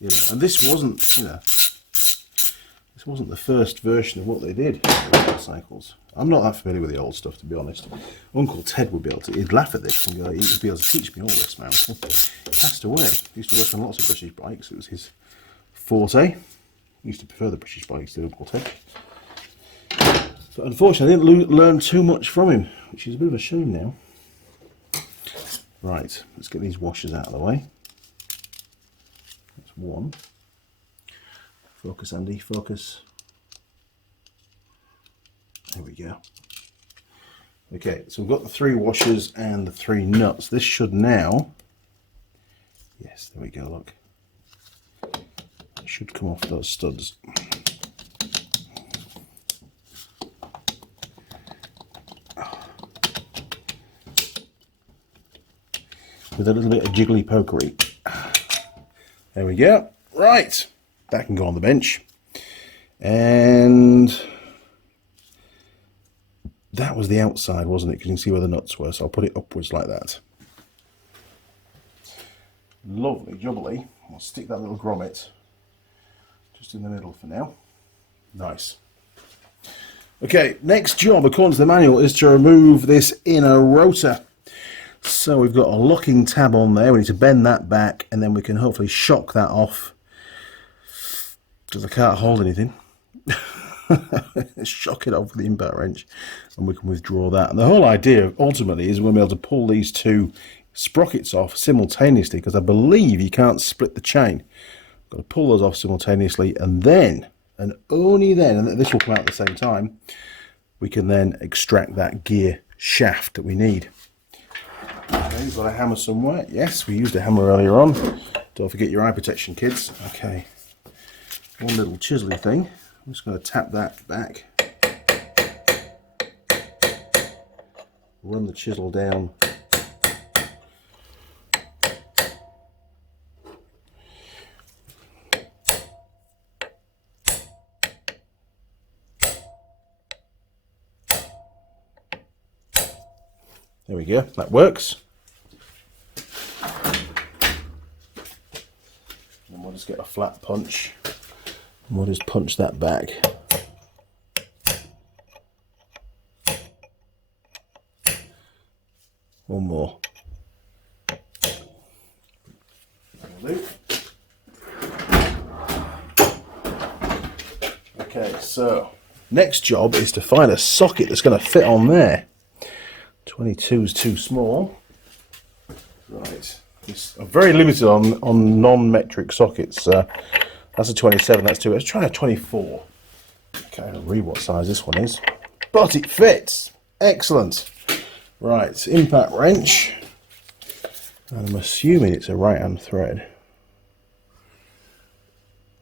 you know, and this wasn't, you know, this wasn't the first version of what they did with motorcycles. I'm not that familiar with the old stuff, to be honest. Uncle Ted would be able to, he'd laugh at this and go, he'd be able to teach me all this now. He passed away. He used to work on lots of British bikes. It was his forte. He used to prefer the British bikes to Uncle Ted. But unfortunately, I didn't learn too much from him, which is a bit of a shame now. Right, let's get these washers out of the way. That's one. Focus, Andy, focus. There we go. Okay, so we've got the 3 washers and the 3 nuts. This should now, yes, there we go, look. It should come off those studs. With a little bit of jiggly pokery. There we go. Right, that can go on the bench. And that was the outside, wasn't it? Because you can see where the nuts were, so I'll put it upwards like that. Lovely jubbly. I'll stick that little grommet just in the middle for now. Nice. Okay, next job, according to the manual, is to remove this inner rotor. So we've got a locking tab on there. We need to bend that back, and then we can hopefully shock that off, because I can't hold anything. Shock it off with the impact wrench, and we can withdraw that. And the whole idea ultimately is we'll be able to pull these 2 sprockets off simultaneously, because I believe you can't split the chain. Got to pull those off simultaneously, and then, and only then, and this will come out at the same time, we can then extract that gear shaft that we need. Okay, we've got a hammer somewhere. Yes, we used a hammer earlier on. Don't forget your eye protection, kids. Okay, one little chisely thing. I'm just going to tap that back. Run the chisel down. There we go, that works. And we'll just get a flat punch, and we'll just punch that back. One more. That'll do. Okay, so next job is to find a socket that's going to fit on there. 22 is too small. Right, I'm very limited on non-metric sockets. That's a 27, that's too. Let's try a 24. Okay, I'll read what size this one is. But it fits! Excellent. Right, impact wrench. And I'm assuming it's a right-hand thread.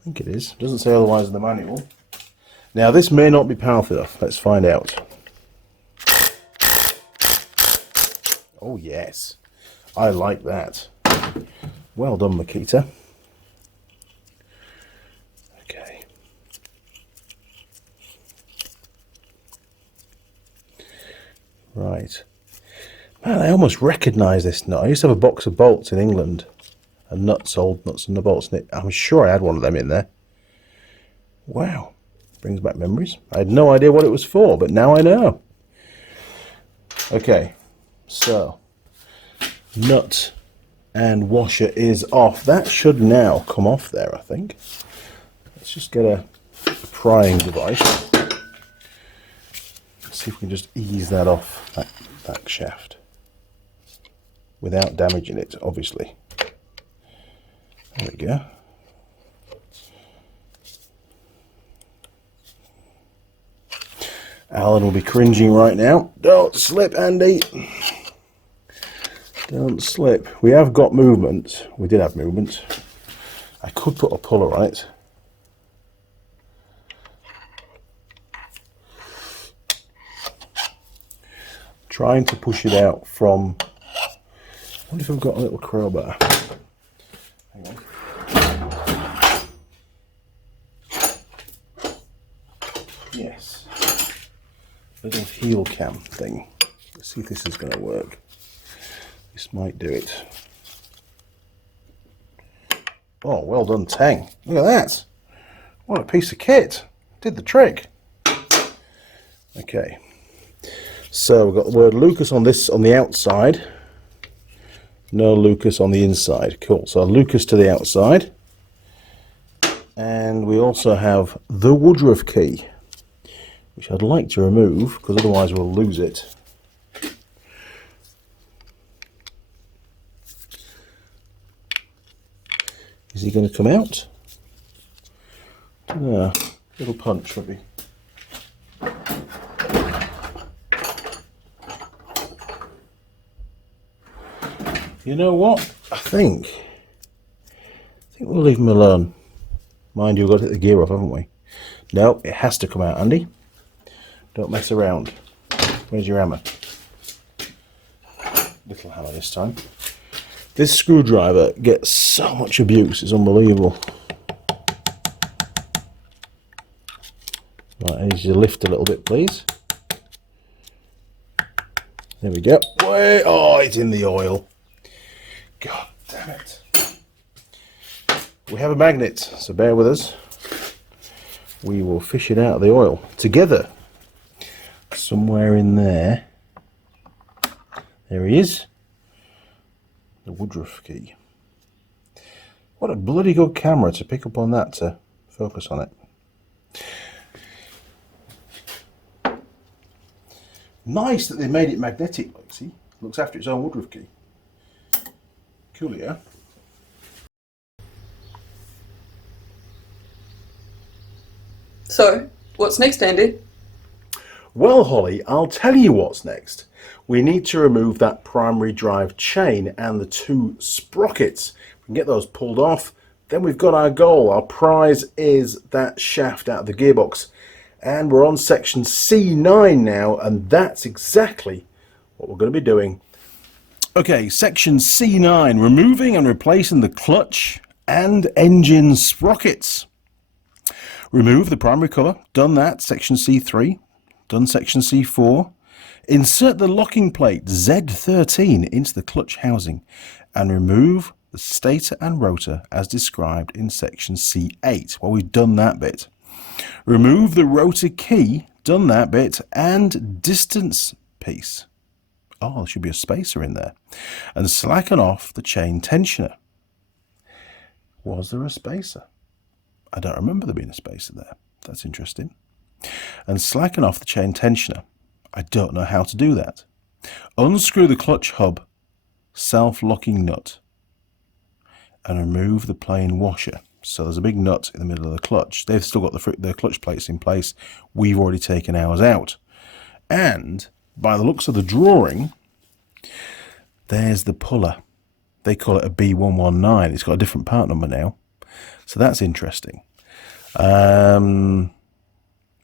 I think it is. It doesn't say otherwise in the manual. Now, this may not be powerful enough. Let's find out. Oh yes, I like that. Well done, Makita. Okay. Right. Man, I almost recognise this nut. I used to have a box of bolts in England. And nuts, old nuts and the bolts in it. I'm sure I had one of them in there. Wow. Brings back memories. I had no idea what it was for, but now I know. Okay. So, nut and washer is off. That should now come off there, I think. Let's just get a prying device. Let's see if we can just ease that off, that shaft, without damaging it, obviously. There we go. Alan will be cringing right now. Don't slip, Andy. Don't slip. We have got movement. We did have movement. I could put a puller on it. Trying to push it out from... I wonder if I've got a little crowbar. Hang on. Yes. Little heel cam thing. Let's see if this is going to work. This might do it. Oh, well done, Tang. Look at that. What a piece of kit. Did the trick. Okay. So we've got the word Lucas on this on the outside. No Lucas on the inside. Cool. So Lucas to the outside. And we also have the Woodruff key, which I'd like to remove because otherwise we'll lose it. Is he going to come out? No, little punch maybe. You know what? I think we'll leave him alone. Mind you, we've got to hit the gear off, haven't we? No, it has to come out, Andy. Don't mess around. Where's your hammer? Little hammer this time. This screwdriver gets so much abuse, it's unbelievable. Right, I need you to lift a little bit, please. There we go. Wait, oh, it's in the oil. God damn it. We have a magnet, so bear with us. We will fish it out of the oil together. Somewhere in there. There he is. The Woodruff key. What a bloody good camera to pick up on that, to focus on it. Nice that they made it magnetic, like, see? Looks after its own Woodruff key. Cool, yeah? So, what's next, Andy? Well, Holly, I'll tell you what's next. We need to remove that primary drive chain and the two sprockets. We can get those pulled off. Then we've got our goal. Our prize is that shaft out of the gearbox. And we're on section C9 now, and that's exactly what we're going to be doing. Okay, section C9, removing and replacing the clutch and engine sprockets. Remove the primary cover, done that, section C3, done section C4. Insert the locking plate Z13 into the clutch housing and remove the stator and rotor as described in section C8. Well, we've done that bit. Remove the rotor key, done that bit, and distance piece. Oh, there should be a spacer in there. And slacken off the chain tensioner. Was there a spacer? I don't remember there being a spacer there. That's interesting. And slacken off the chain tensioner. I don't know how to do that. Unscrew the clutch hub self-locking nut and remove the plain washer. So there's a big nut in the middle of the clutch. They've still got the clutch plates in place. We've already taken ours out. And by the looks of the drawing, there's the puller. They call it a B119. It's got a different part number now. So that's interesting.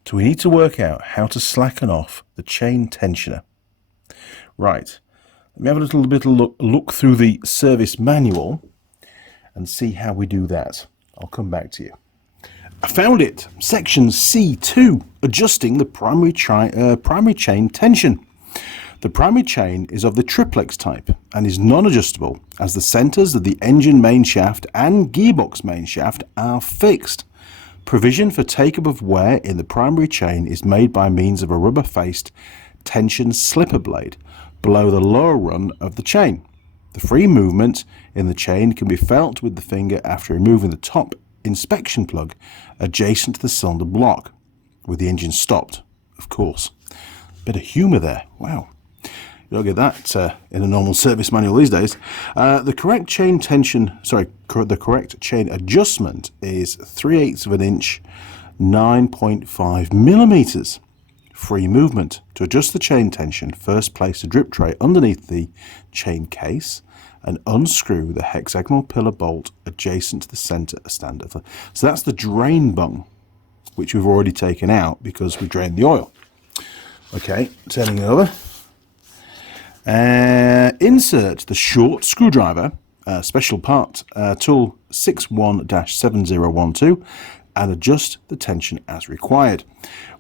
So we need to work out how to slacken off the chain tensioner. Right. Let me have a little bit of look through the service manual and see how we do that. I'll come back to you. I found it. Section C2, adjusting the primary chain tension. The primary chain is of the triplex type and is non-adjustable as the centers of the engine main shaft and gearbox main shaft are fixed. Provision for take-up of wear in the primary chain is made by means of a rubber-faced tension slipper blade below the lower run of the chain. The free movement in the chain can be felt with the finger after removing the top inspection plug adjacent to the cylinder block, with the engine stopped, of course. Bit of humour there. Wow. You don't get that in a normal service manual these days. The correct chain adjustment is 3/8 of an inch, 9.5 millimeters. Free movement. To adjust the chain tension, first place a drip tray underneath the chain case and unscrew the hexagonal pillar bolt adjacent to the center stand. So that's the drain bung, which we've already taken out because we drained the oil. Okay, turning it over. Insert the short screwdriver, special part tool 61-7012, and adjust the tension as required.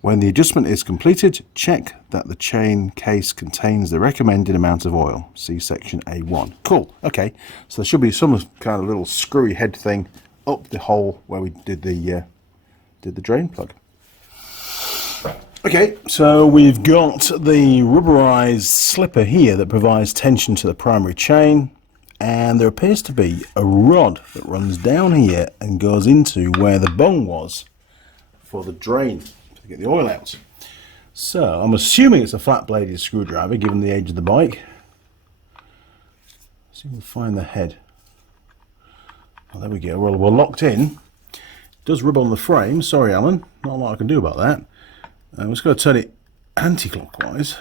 When the adjustment is completed, check that the chain case contains the recommended amount of oil. See section A1. Cool. Okay, so there should be some kind of little screwy head thing up the hole where we did the drain plug. Okay, so we've got the rubberized slipper here that provides tension to the primary chain, and there appears to be a rod that runs down here and goes into where the bung was for the drain to get the oil out. So I'm assuming it's a flat bladed screwdriver given the age of the bike. See if we can find the head. there we go. Well, we're locked in. It does rub on the frame. Sorry, Alan. Not a lot I can do about that. I'm just going to turn it anti-clockwise.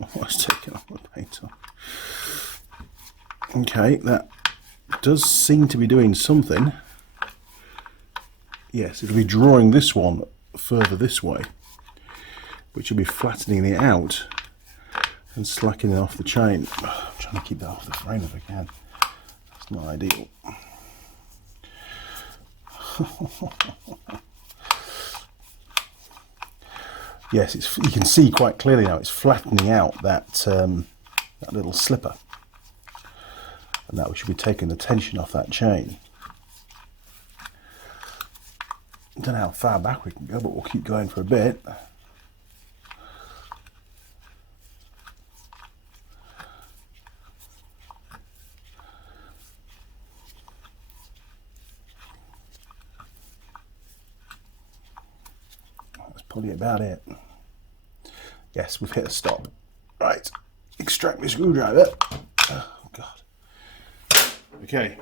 Oh, it's taking off the paint off. Okay, that does seem to be doing something. Yes, it'll be drawing this one further this way, which will be flattening it out and slackening off the chain. I'm trying to keep that off the frame if I can. It's not ideal. Yes, you can see quite clearly now it's flattening out that that little slipper, and that we should be taking the tension off that chain. I don't know how far back we can go, but we'll keep going for a bit. That's probably about it. Yes, we've hit a stop. Right, extract the screwdriver. Oh, God. Okay.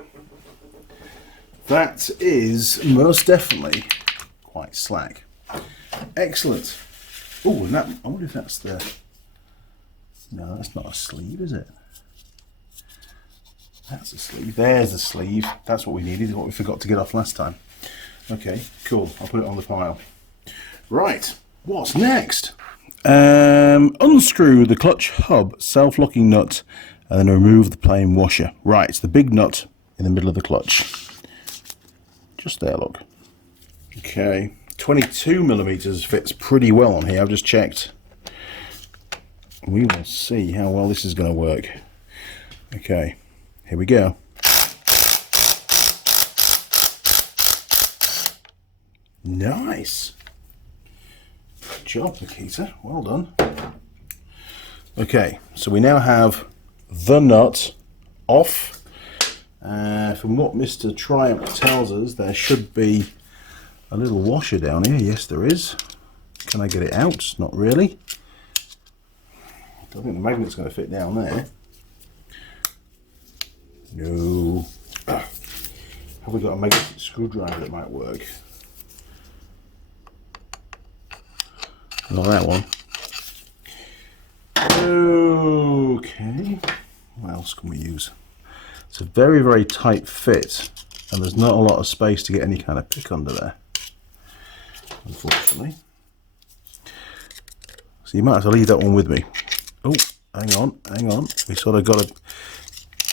That is most definitely quite slack. Excellent. Oh, and that, I wonder if that's the... No, that's not a sleeve, is it? That's a sleeve. There's a sleeve. That's what we needed, what we forgot to get off last time. Okay, cool. I'll put it on the pile. Right, what's next? Unscrew the clutch hub self-locking nut and then remove the plain washer. Right, it's the big nut in the middle of the clutch. Just there, look. Okay, 22mm fits pretty well on here. I've just checked. We will see how well this is going to work. Okay, here we go. Nice. Good job, Nikita. Well done. Okay, so we now have the nut off. From what Mr. Triumph tells us, there should be a little washer down here. Yes, there is. Can I get it out? Not really. I don't think the magnet's going to fit down there. No. Have we got a magnetic screwdriver that might work? Not that one. Okay. What else can we use? It's a very, very tight fit, and there's not a lot of space to get any kind of pick under there, unfortunately. So you might have to leave that one with me. Oh, hang on, hang on. We sort of got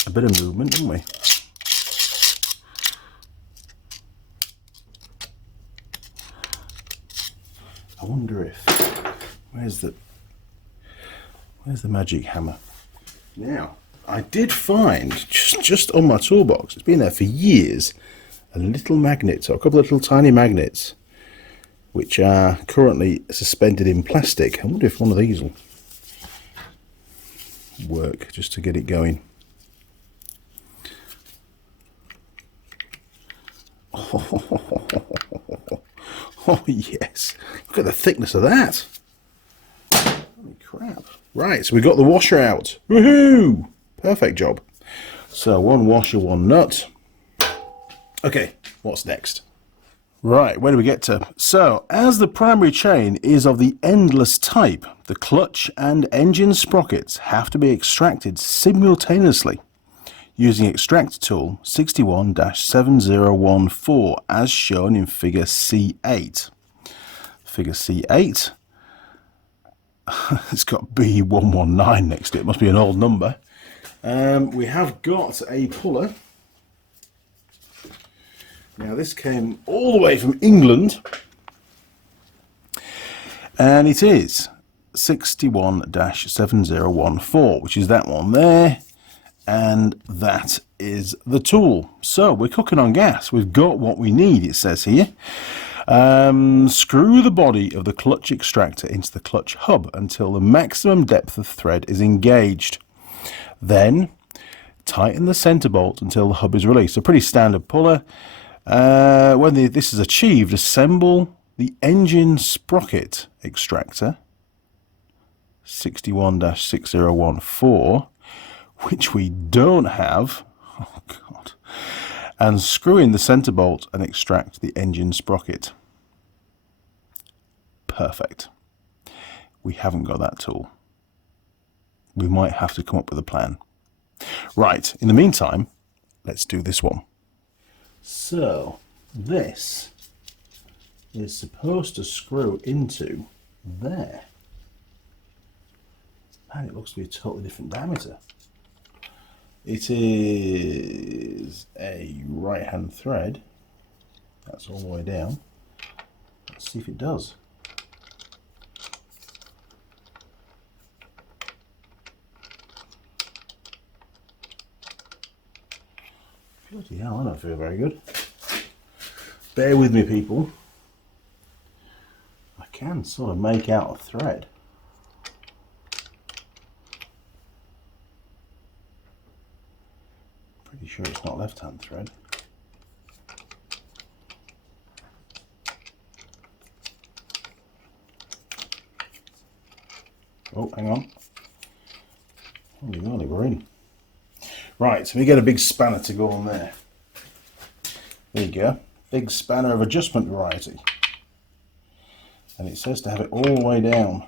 a bit of movement, didn't we? I wonder if... Where's the magic hammer? Now, I did find, just on my toolbox, it's been there for years, a little magnet, or a couple of little tiny magnets, which are currently suspended in plastic. I wonder if one of these will work, just to get it going. Oh yes, look at the thickness of that. Holy crap. Right, so we got the washer out. Woohoo! Perfect job. So one washer, one nut. Okay, what's next? Right, where do we get to? So, as the primary chain is of the endless type, the clutch and engine sprockets have to be extracted simultaneously using extractor tool 61-7014 as shown in figure C8. Figure C8, it's got B119 next to it, must be an old number. We have got a puller. Now this came all the way from England, and it is 61-7014, which is that one there, and that is the tool. So we're cooking on gas. We've got what we need, it says here. Screw the body of the clutch extractor into the clutch hub until the maximum depth of thread is engaged. Then tighten the center bolt until the hub is released. A pretty standard puller. When this is achieved, assemble the engine sprocket extractor 61-6014, which we don't have. Oh God, and screw in the centre bolt and extract the engine sprocket. Perfect. We haven't got that tool. We might have to come up with a plan. Right, in the meantime, let's do this one. So, this is supposed to screw into there. And it looks to be a totally different diameter. It is a right hand thread. That's all the way down. Let's see if it does. Bloody hell, I don't feel very good. Bear with me, people. I can sort of make out a thread. Pretty sure it's not left-hand thread. Oh, hang on. Holy moly, we're in. Right, so we get a big spanner to go on there. There you go. Big spanner of adjustment variety. And it says to have it all the way down.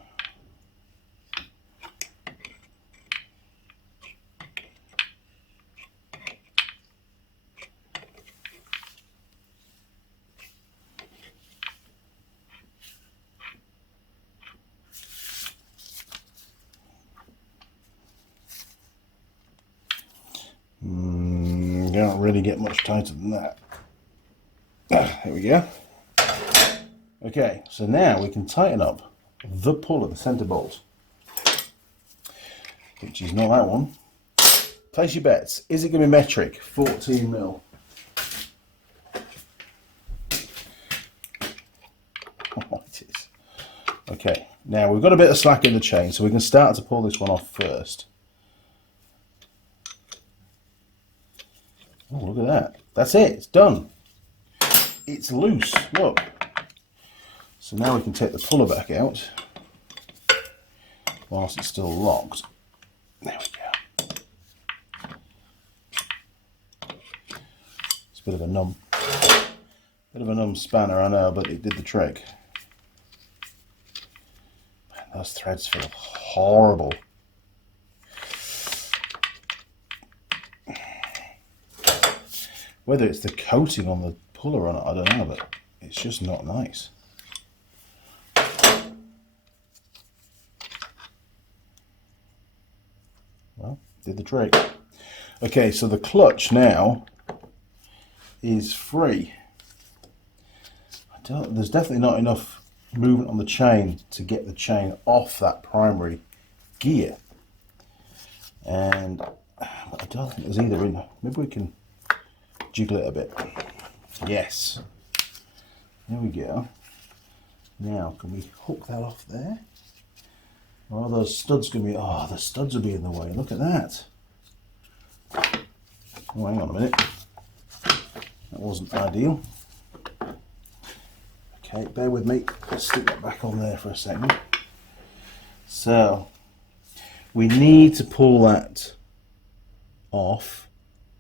Can't really get much tighter than that. There we go. Okay, so now we can tighten up the puller, the centre bolt, which is not that one. Place your bets. Is it going to be metric? 14mm. Oh, it is. Okay, now we've got a bit of slack in the chain, so we can start to pull this one off first. Oh, look at that. That's it. It's done. It's loose. Look. So now we can take the puller back out whilst it's still locked. There we go. It's a bit of a numb spanner, I know, but it did the trick. Man, those threads feel horrible. Whether it's the coating on the puller or not, I don't know, but it's just not nice. Well, did the trick. Okay, so the clutch now is free. There's definitely not enough movement on the chain to get the chain off that primary gear. And I don't think there's either in. Maybe we can jiggle it a bit. Yes. There we go. Now, can we hook that off there? Or are those studs going to be... Oh, the studs will be in the way. Look at that. Oh, hang on a minute. That wasn't ideal. Okay, bear with me. Let's stick that back on there for a second. So, we need to pull that off,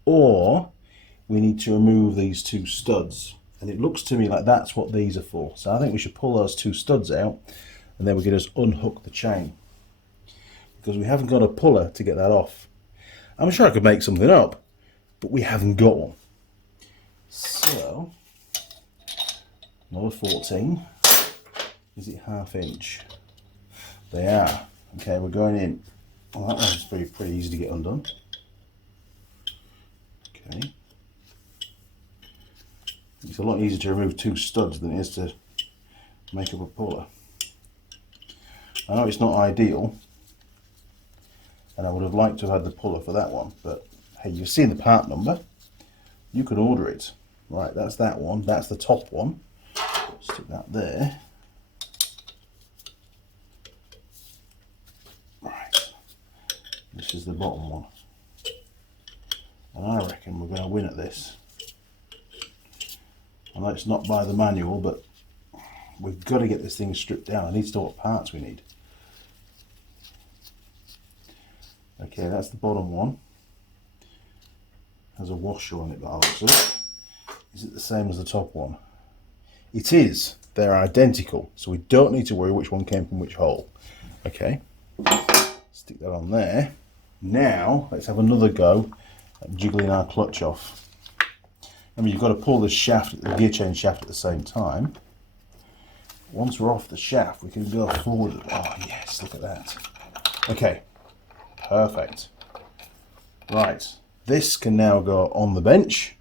or we need to remove these two studs, and it looks to me like that's what these are for. So I think we should pull those two studs out, and then we can just unhook the chain, because we haven't got a puller to get that off. I'm sure I could make something up, but we haven't got one. So another 14. Is it 1/2 inch? They are. Okay, we're going in. Well, that one's pretty easy to get undone. Okay. It's a lot easier to remove two studs than it is to make up a puller. I know it's not ideal, and I would have liked to have had the puller for that one, but hey, you've seen the part number. You can order it. Right, that's that one. That's the top one. Stick that there. Right. This is the bottom one. And I reckon we're going to win at this. I know it's not by the manual, but we've got to get this thing stripped down. I need to know what parts we need. Okay, that's the bottom one. Has a washer on it by the looks of it. Is it the same as the top one? It is. They're identical, so we don't need to worry which one came from which hole. Okay, stick that on there. Now let's have another go at jiggling our clutch off. I mean, you've got to pull the shaft, the gear chain shaft at the same time. Once we're off the shaft, we can go forward. Oh yes, look at that. Okay, perfect. Right, this can now go on the bench.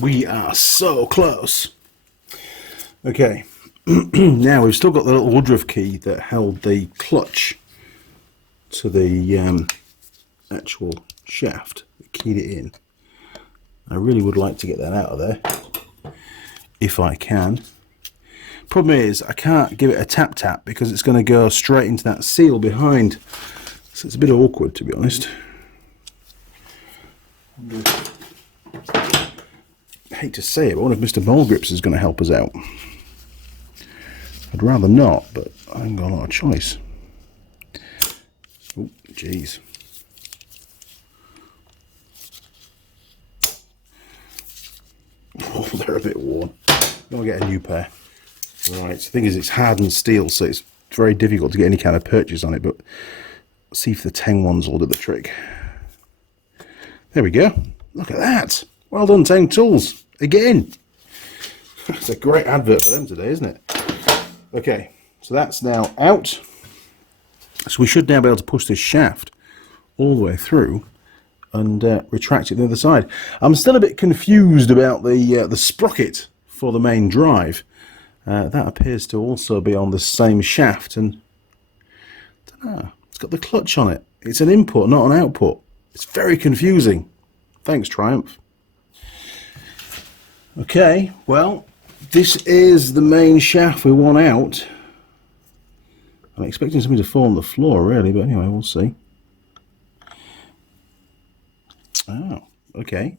We are so close. Okay, now we've still got the little Woodruff key that held the clutch to the actual shaft that keyed it in. I really would like to get that out of there if I can. Problem is I can't give it a tap tap because it's going to go straight into that seal behind, so it's a bit awkward, to be honest. I hate to say it, but one of Mr. Ball Grips is going to help us out. I'd rather not, but I haven't got a lot of choice. Oh, jeez. Oh, they're a bit worn. I'll get a new pair. Right, the thing is, it's hardened steel, so it's very difficult to get any kind of purchase on it, but let's see if the Teng ones will do the trick. There we go. Look at that. Well done, Teng Tools. Again. That's a great advert for them today, isn't it? Okay, so that's now out. So we should now be able to push this shaft all the way through and retract it the other side. I'm still a bit confused about the sprocket for the main drive. That appears to also be on the same shaft, and I don't know, it's got the clutch on it. It's an input, not an output. It's very confusing. Thanks, Triumph. Okay, well, this is the main shaft we want out. I'm expecting something to fall on the floor, really, but anyway, we'll see. Oh, okay.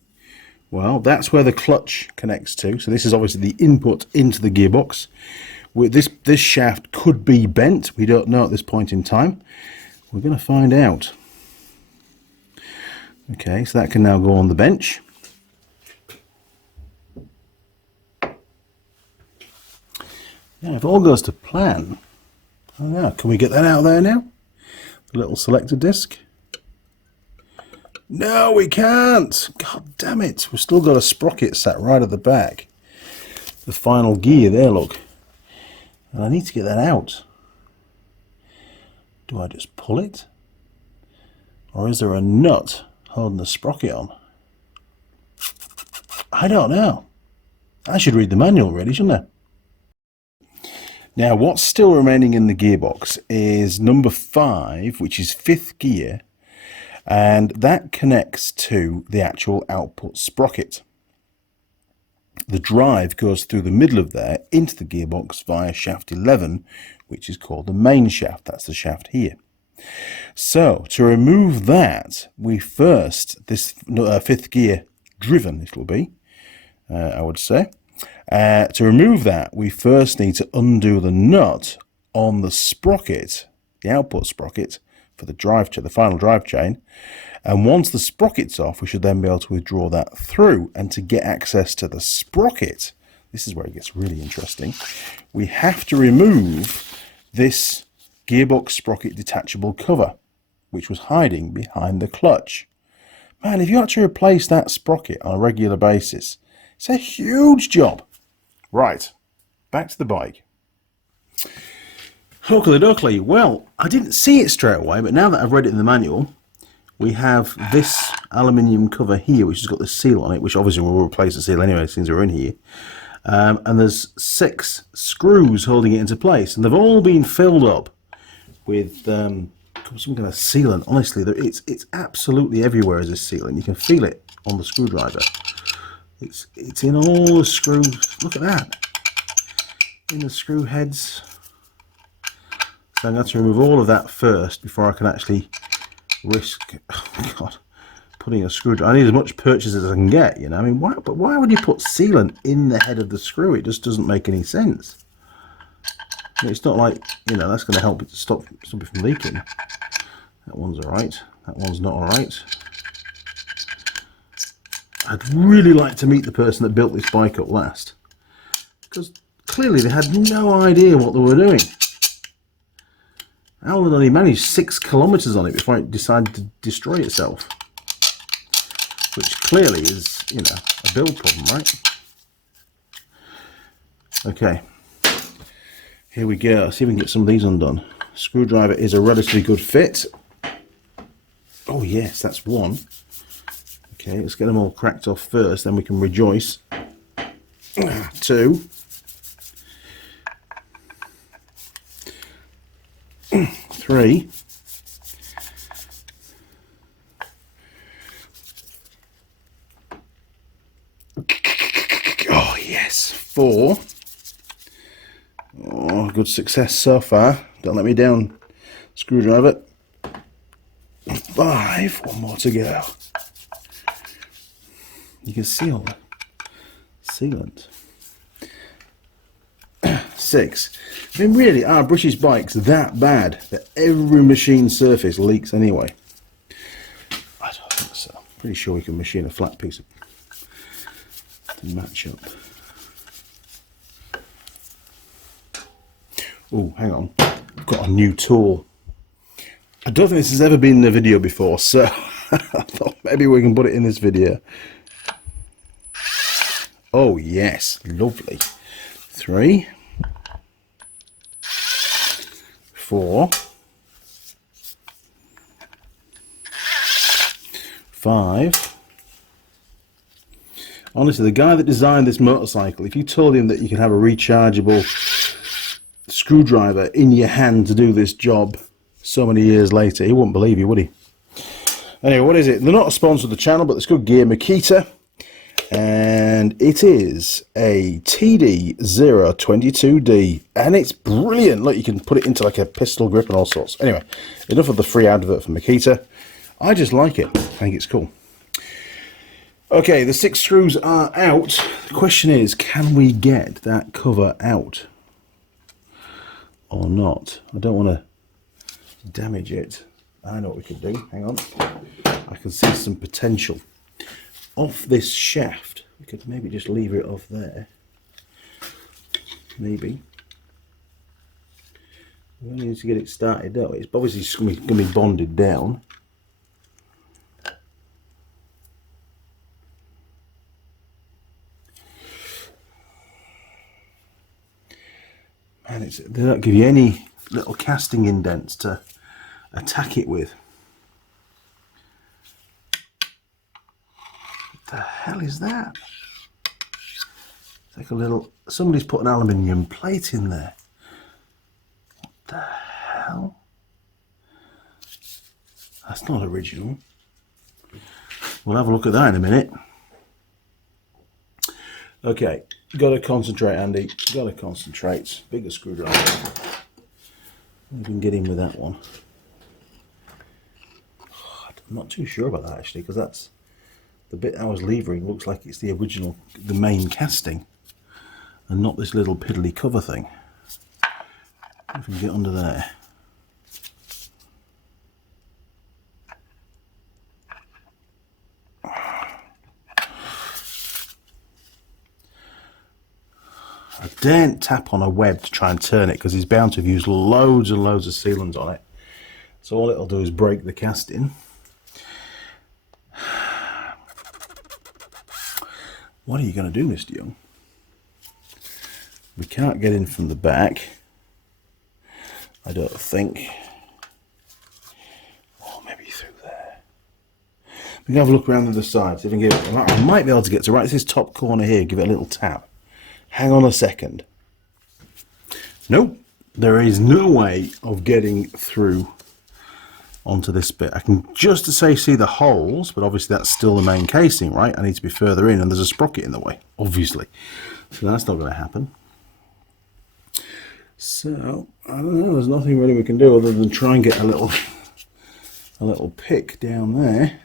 Well, that's where the clutch connects to. So this is obviously the input into the gearbox. This shaft could be bent. We don't know at this point in time. We're going to find out. Okay, so that can now go on the bench. Yeah, if all goes to plan. Oh yeah, can we get that out of there now? The little selector disc. No, we can't. God damn it. We've still got a sprocket sat right at the back. The final gear there, look. And I need to get that out. Do I just pull it? Or is there a nut holding the sprocket on? I don't know. I should read the manual, really, shouldn't I? Now, what's still remaining in the gearbox is number 5, which is 5th gear, and that connects to the actual output sprocket. The drive goes through the middle of there into the gearbox via shaft 11, which is called the main shaft. That's the shaft here. So, to remove that, we first, this 5th gear driven, it will be, I would say. To remove that, we first need to undo the nut on the sprocket, the output sprocket, for the final drive chain. And once the sprocket's off, we should then be able to withdraw that through. And to get access to the sprocket, this is where it gets really interesting, we have to remove this gearbox sprocket detachable cover, which was hiding behind the clutch. Man, if you had to replace that sprocket on a regular basis, it's a huge job. Right, back to the bike. Oakley dokley. Well, I didn't see it straight away, but now that I've read it in the manual, we have this aluminium cover here, which has got the seal on it, which obviously we'll replace the seal anyway since we're in here. And there's 6 screws holding it into place, and they've all been filled up with some kind of sealant. Honestly, it's absolutely everywhere as a sealant. You can feel it on the screwdriver. It's in all the screws. Look at that. In the screw heads. So I'm going to have to remove all of that first before I can actually risk, oh God, putting a screwdriver. I need as much purchase as I can get, you know. I mean, why would you put sealant in the head of the screw? It just doesn't make any sense. I mean, it's not like, you know, that's going to help it to stop it from leaking. That one's alright. That one's not alright. I'd really like to meet the person that built this bike up last, because clearly they had no idea what they were doing. How had they managed 6 kilometers on it before it decided to destroy itself? Which clearly is, you know, a build problem, right? Okay, here we go. See if we can get some of these undone. Screwdriver is a relatively good fit. Oh yes, that's one. Okay, let's get them all cracked off first, then we can rejoice. 2. 3. Oh yes, 4. Oh, good success so far. Don't let me down, screwdriver. 5. One more to go. You can see all the sealant. 6. I mean, really, are British bikes that bad that every machine surface leaks anyway? I don't think so. Pretty sure we can machine a flat piece to match up. Oh, hang on. I've got a new tool. I don't think this has ever been in a video before, so I thought maybe we can put it in this video. Oh yes, lovely. 3, 4, 5. Honestly, the guy that designed this motorcycle, if you told him that you could have a rechargeable screwdriver in your hand to do this job so many years later, he wouldn't believe you, would he? Anyway, what is it? They're not a sponsor of the channel, but it's good gear, Makita. And it is a TD022D, and it's brilliant. Look, you can put it into like a pistol grip and all sorts. Anyway, enough of the free advert for Makita. I just like it. I think it's cool. Okay, the 6 screws are out. The question is, can we get that cover out or not? I don't want to damage it. I know what we could do. Hang on. I can see some potential. Off this shaft, we could maybe just leave it off there. Maybe. We only need to get it started though. It's obviously going to be bonded down. Man, they don't give you any little casting indents to attack it with. What the hell is that? It's like a little, somebody's put an aluminium plate in there. What the hell? That's not original. We'll have a look at that in a minute. Okay, gotta concentrate, Andy. Gotta concentrate. Bigger screwdriver. We can get in with that one. I'm not too sure about that actually, because that's the bit I was levering. Looks like it's the original, the main casting, and not this little piddly cover thing. If we can get under there. I daren't tap on a web to try and turn it, because he's bound to have used loads and loads of sealants on it. So all it'll do is break the casting. What are you going to do, Mr. Young? We can't get in from the back, I don't think. Oh, maybe through there. We can have a look around the other side, see if we can get it. I might be able to get to right this top corner here, give it a little tap. Hang on a second. Nope, there is no way of getting through onto this bit. I can just to say see the holes, but obviously that's still the main casing, right? I need to be further in, and there's a sprocket in the way, obviously. So that's not going to happen. So I don't know. There's nothing really we can do other than try and get a little pick down there,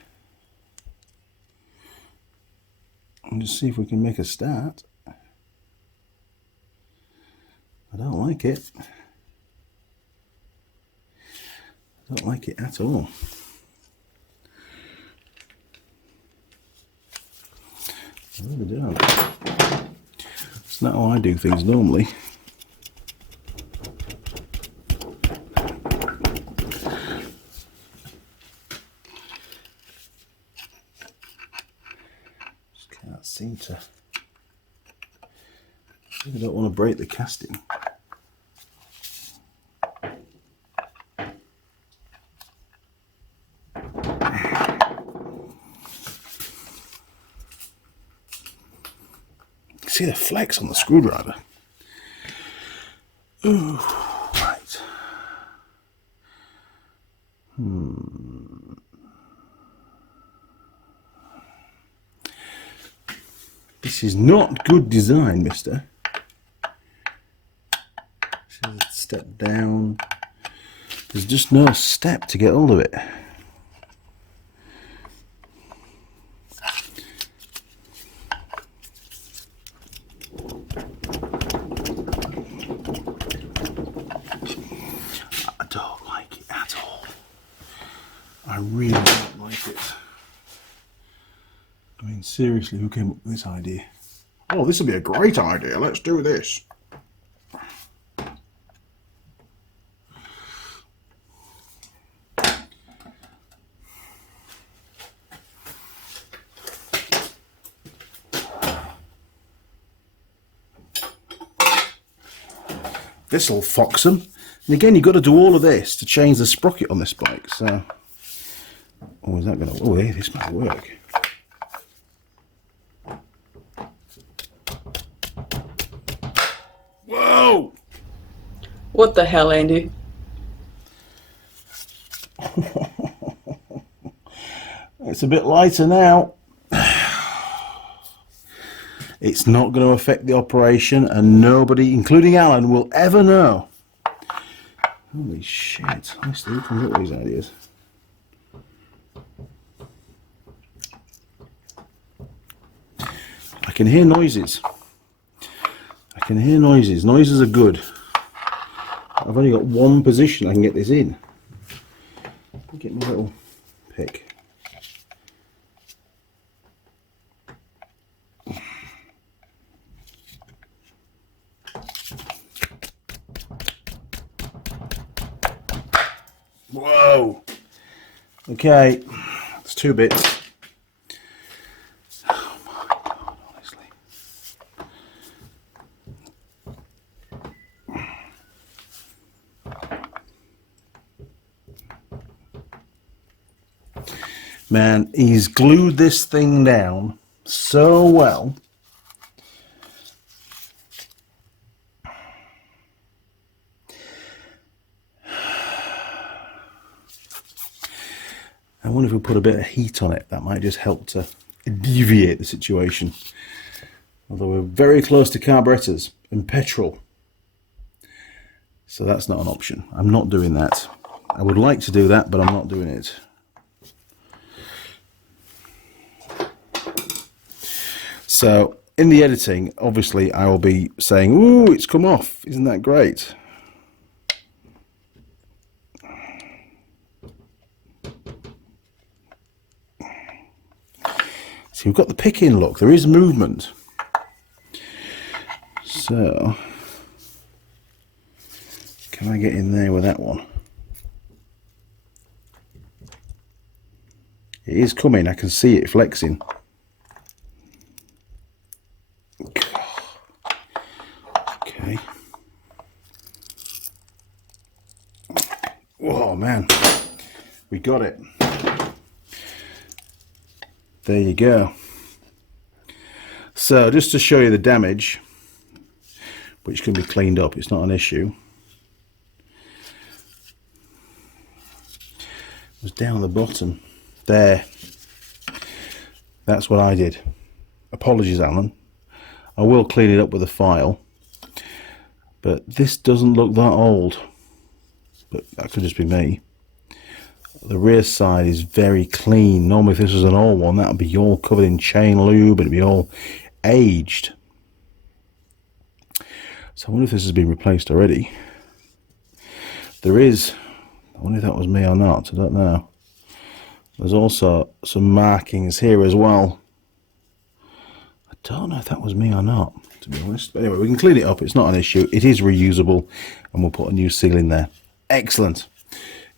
and just see if we can make a start. I don't like it. Don't like it at all. I really don't. It's not how I do things normally. Just can't seem to. I don't want to break the casting. See the flex on the screwdriver. Ooh, right. This is not good design, mister. This is a step down. There's just no step to get hold of it. I don't like it at all. I really don't like it. I mean, seriously, who came up with this idea? Oh, this will be a great idea. Let's do this. This'll fox them. And again, you've got to do all of this to change the sprocket on this bike. So, oh, is that going to? Oh, hey, this might work. Whoa! What the hell, Andy? It's a bit lighter now. It's not going to affect the operation, and nobody, including Alan, will ever know. Holy shit. Honestly, who comes up with these ideas? I can hear noises. I can hear noises. Noises are good. I've only got one position I can get this in. Get my little pick. Whoa! Okay, it's 2 bits. Oh my god, honestly. Man, he's glued this thing down so well. I wonder if we put a bit of heat on it, that might just help to alleviate the situation. Although we're very close to carburetors and petrol. So that's not an option. I'm not doing that. I would like to do that, but I'm not doing it. So in the editing, obviously I will be saying, ooh, it's come off. Isn't that great? So we've got the pick-in look. There is movement. So, can I get in there with that one? It is coming. I can see it flexing. Okay. Whoa, man. We got it. There you go. So just to show you the damage, which can be cleaned up, it's not an issue. It was down the bottom there. That's what I did. Apologies, Alan. I will clean it up with a file, but this doesn't look that old, but that could just be me. The rear side is very clean. Normally if this was an old one, that would be all covered in chain lube and it'd be all aged. So I wonder if this has been replaced already. There is, I wonder if that was me or not. I don't know. There's also some markings here as well. I don't know if that was me or not, to be honest. But anyway, we can clean it up. It's not an issue. It is reusable, and we'll put a new seal in there. Excellent.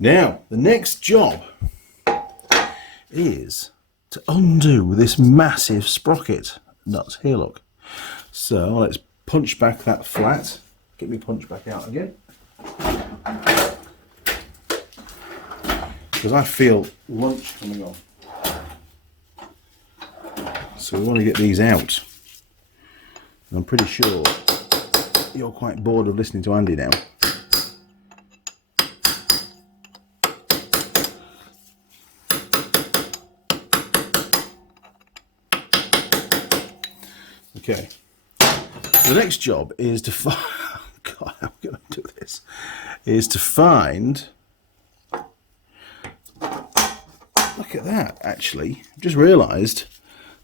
Now, the next job is to undo this massive sprocket nuts. Here, look. So let's punch back that flat. Get me punch back out again. Because I feel lunch coming on. So we want to get these out. And I'm pretty sure you're quite bored of listening to Andy now. Okay. The next job is to find... God, how am I going to do this? Is to find... Look at that, actually. I've just realised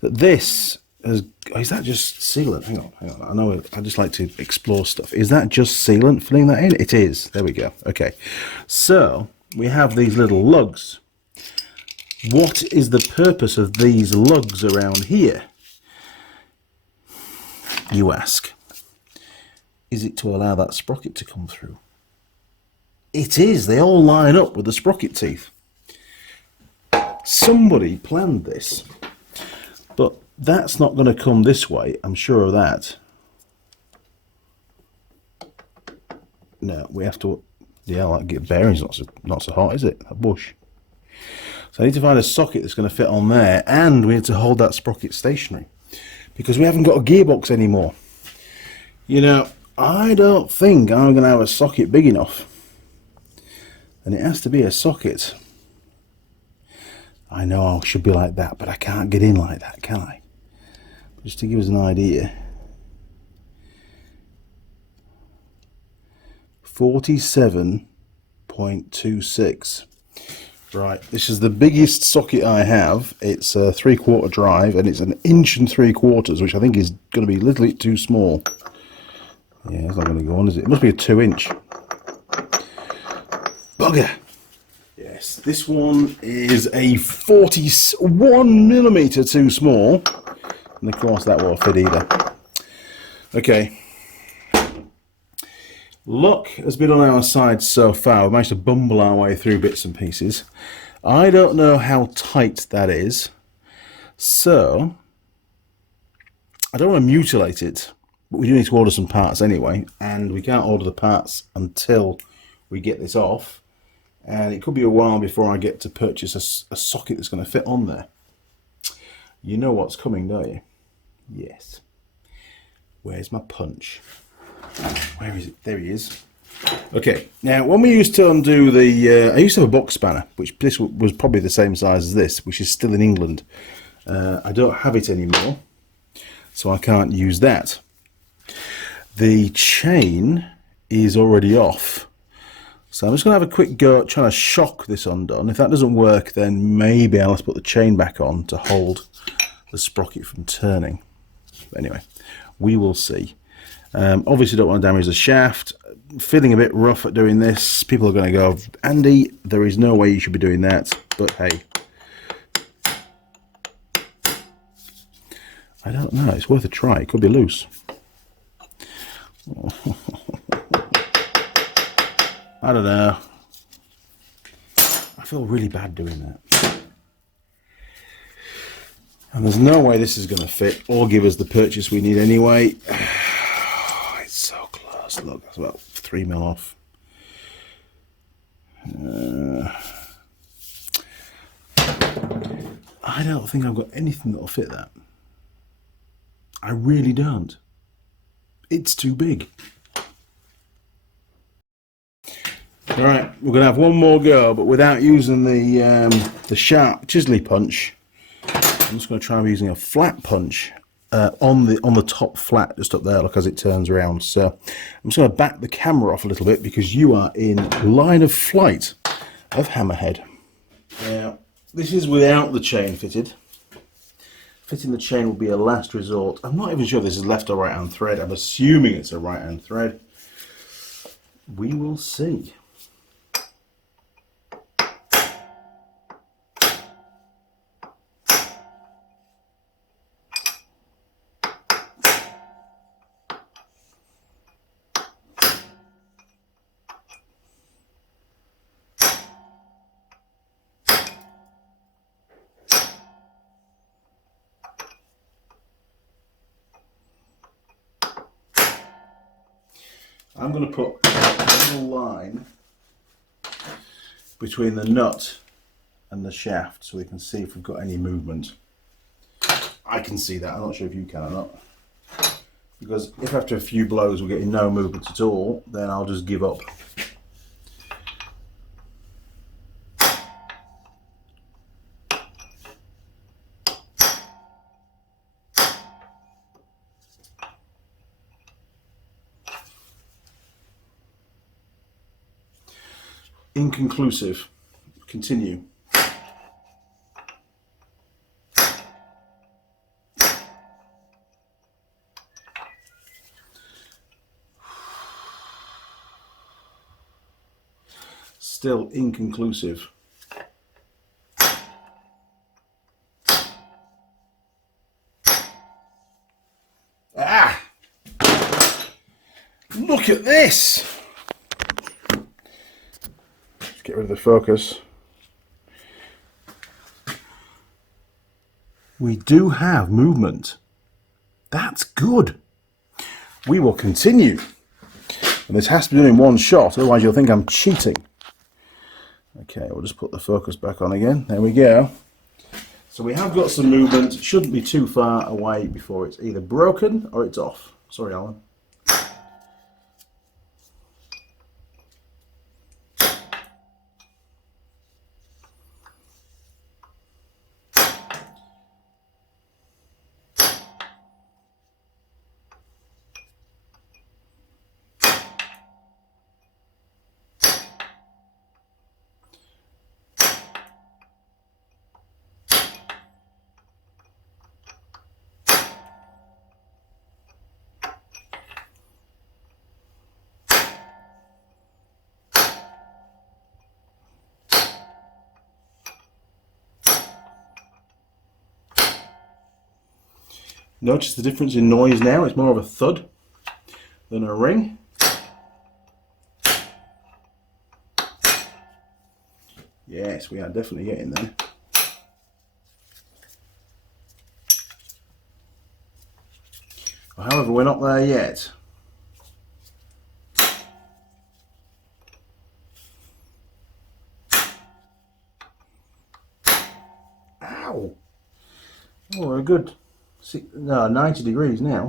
that this is that just sealant? Hang on. I know I just like to explore stuff. Is that just sealant filling that in? It is. There we go. Okay. So, we have these little lugs. What is the purpose of these lugs around here? You ask. Is it to allow that sprocket to come through? It is. They all line up with the sprocket teeth. Somebody planned this, but that's not going to come this way. I'm sure of that. No, we have to. Yeah, like get bearings. Not so hot, is it? That bush. So I need to find a socket that's going to fit on there, and we need to hold that sprocket stationary because we haven't got a gearbox anymore. You know, I don't think I'm going to have a socket big enough, and it has to be a socket. I know I should be like that, but I can't get in like that, can I? Just to give us an idea. 47.26. Right, this is the biggest socket I have. It's a 3/4 drive, and it's 1 3/4 inches, which I think is going to be a little bit too small. Yeah, it's not going to go on, is it? It must be a 2-inch. Bugger! Yes, this one is a 41mm too small, and of course that won't fit either. Okay, luck has been on our side so far. We've managed to bumble our way through bits and pieces. I don't know how tight that is, so I don't want to mutilate it, but we do need to order some parts anyway, and we can't order the parts until we get this off. And it could be a while before I get to purchase a socket that's going to fit on there. You know what's coming, don't you? Yes. Where's my punch? Where is it? There he is. Okay, now when we used to undo the... I used to have a box spanner, which this was probably the same size as this, which is still in England. I don't have it anymore, so I can't use that. The chain is already off. So I'm just going to have a quick go at trying to shock this undone. If that doesn't work, then maybe I'll have to put the chain back on to hold the sprocket from turning. But anyway, we will see. Obviously don't want to damage the shaft. Feeling a bit rough at doing this. People are going to go, Andy, there is no way you should be doing that. But hey. I don't know. It's worth a try. It could be loose. I don't know. I feel really bad doing that. And there's no way this is going to fit or give us the purchase we need anyway. It's so close. Look, that's about 3mm off. I don't think I've got anything that'll fit that. I really don't. It's too big. Alright, we're going to have one more go, but without using the sharp chisel punch. I'm just going to try using a flat punch on the top flat, just up there, look, as it turns around. So I'm just going to back the camera off a little bit because you are in line of flight of Hammerhead. Now, this is without the chain fitted. Fitting the chain will be a last resort. I'm not even sure if this is left or right hand thread. I'm assuming it's a right hand thread. We will see. I'm going to put a little line between the nut and the shaft so we can see if we've got any movement. I can see that. I'm not sure if you can or not. Because if after a few blows we're getting no movement at all, then I'll just give up. Inconclusive. Continue. Still inconclusive. Ah! Look at this! Let's get rid of the focus. We do have movement. That's good. We will continue. And this has to be done in one shot, otherwise you'll think I'm cheating. Okay, we'll just put the focus back on again. There we go. So we have got some movement. It shouldn't be too far away before it's either broken or it's off. Sorry, Alan. Notice the difference in noise now. It's more of a thud than a ring. Yes, we are definitely getting there. However, we're not there yet. Ow! Oh, we're good. 90 degrees now.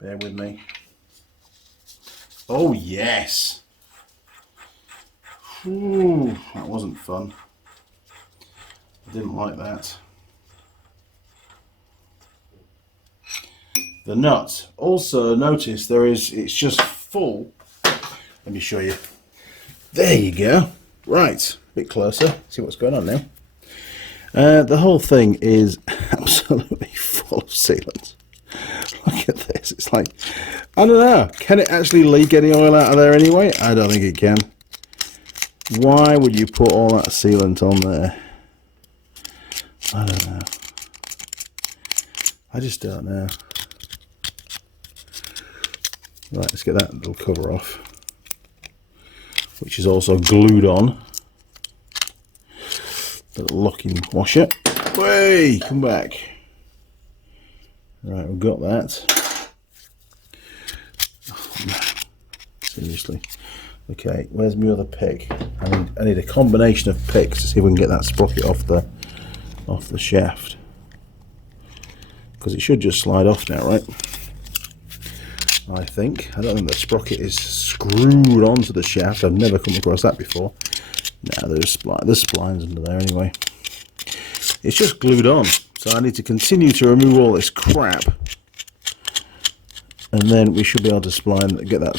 Bear with me. Oh yes! Ooh, that wasn't fun. I didn't like that. The nut. Also notice it's just full. Let me show you. There you go. Right, a bit closer. See what's going on now. The whole thing is absolutely full of sealant. Look at this. It's like, I don't know. Can it actually leak any oil out of there anyway? I don't think it can. Why would you put all that sealant on there? I don't know. I just don't know. Right, let's get that little cover off, which is also glued on. Little locking washer. Way, come back. Right, we've got that. Oh, man. Seriously. Okay, where's my other pick? I need a combination of picks to see if we can get that sprocket off the shaft. Because it should just slide off now, right? I think. I don't think the sprocket is screwed onto the shaft. I've never come across that before. No, there's splines under there anyway. It's just glued on. So I need to continue to remove all this crap. And then we should be able to spline, get that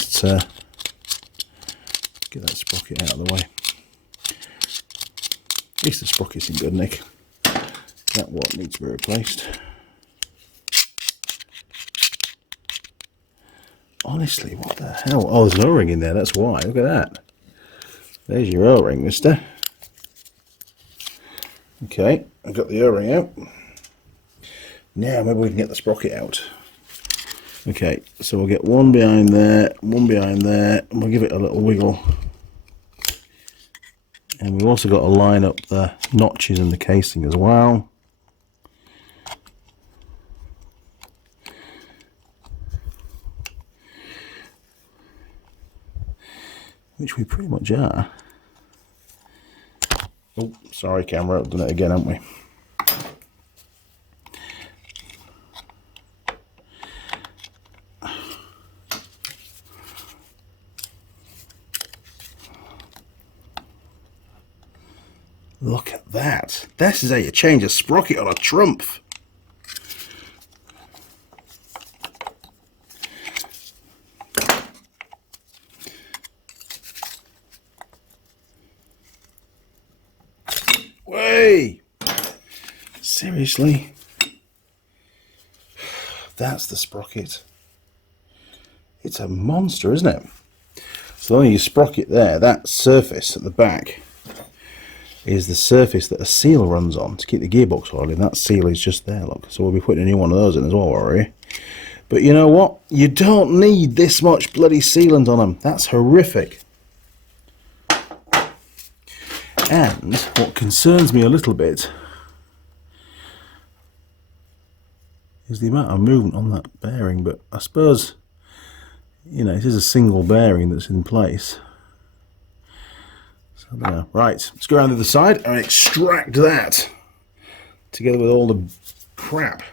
sprocket out of the way. At least the sprocket's in good nick. That what needs to be replaced. Honestly, what the hell? Oh, there's an O-ring in there, that's why. Look at that. There's your O-ring, mister. Okay, I've got the O-ring out. Now maybe we can get the sprocket out. Okay, so we'll get one behind there, and we'll give it a little wiggle. And we've also got to line up the notches in the casing as well. Which we pretty much are. Oh, sorry camera, I've done it again, haven't we? Look at that. This is how you change a sprocket on a Trump. Way! Seriously? That's the sprocket. It's a monster, isn't it? So when you sprocket there, that surface at the back is the surface that a seal runs on to keep the gearbox oil in. That seal is just there, look. So we'll be putting a new one of those in as well, already. But you know what? You don't need this much bloody sealant on them. That's horrific. And what concerns me a little bit is the amount of movement on that bearing. But I suppose, you know, it is a single bearing that's in place. There. Right, let's go around to the side and extract that together with all the crap.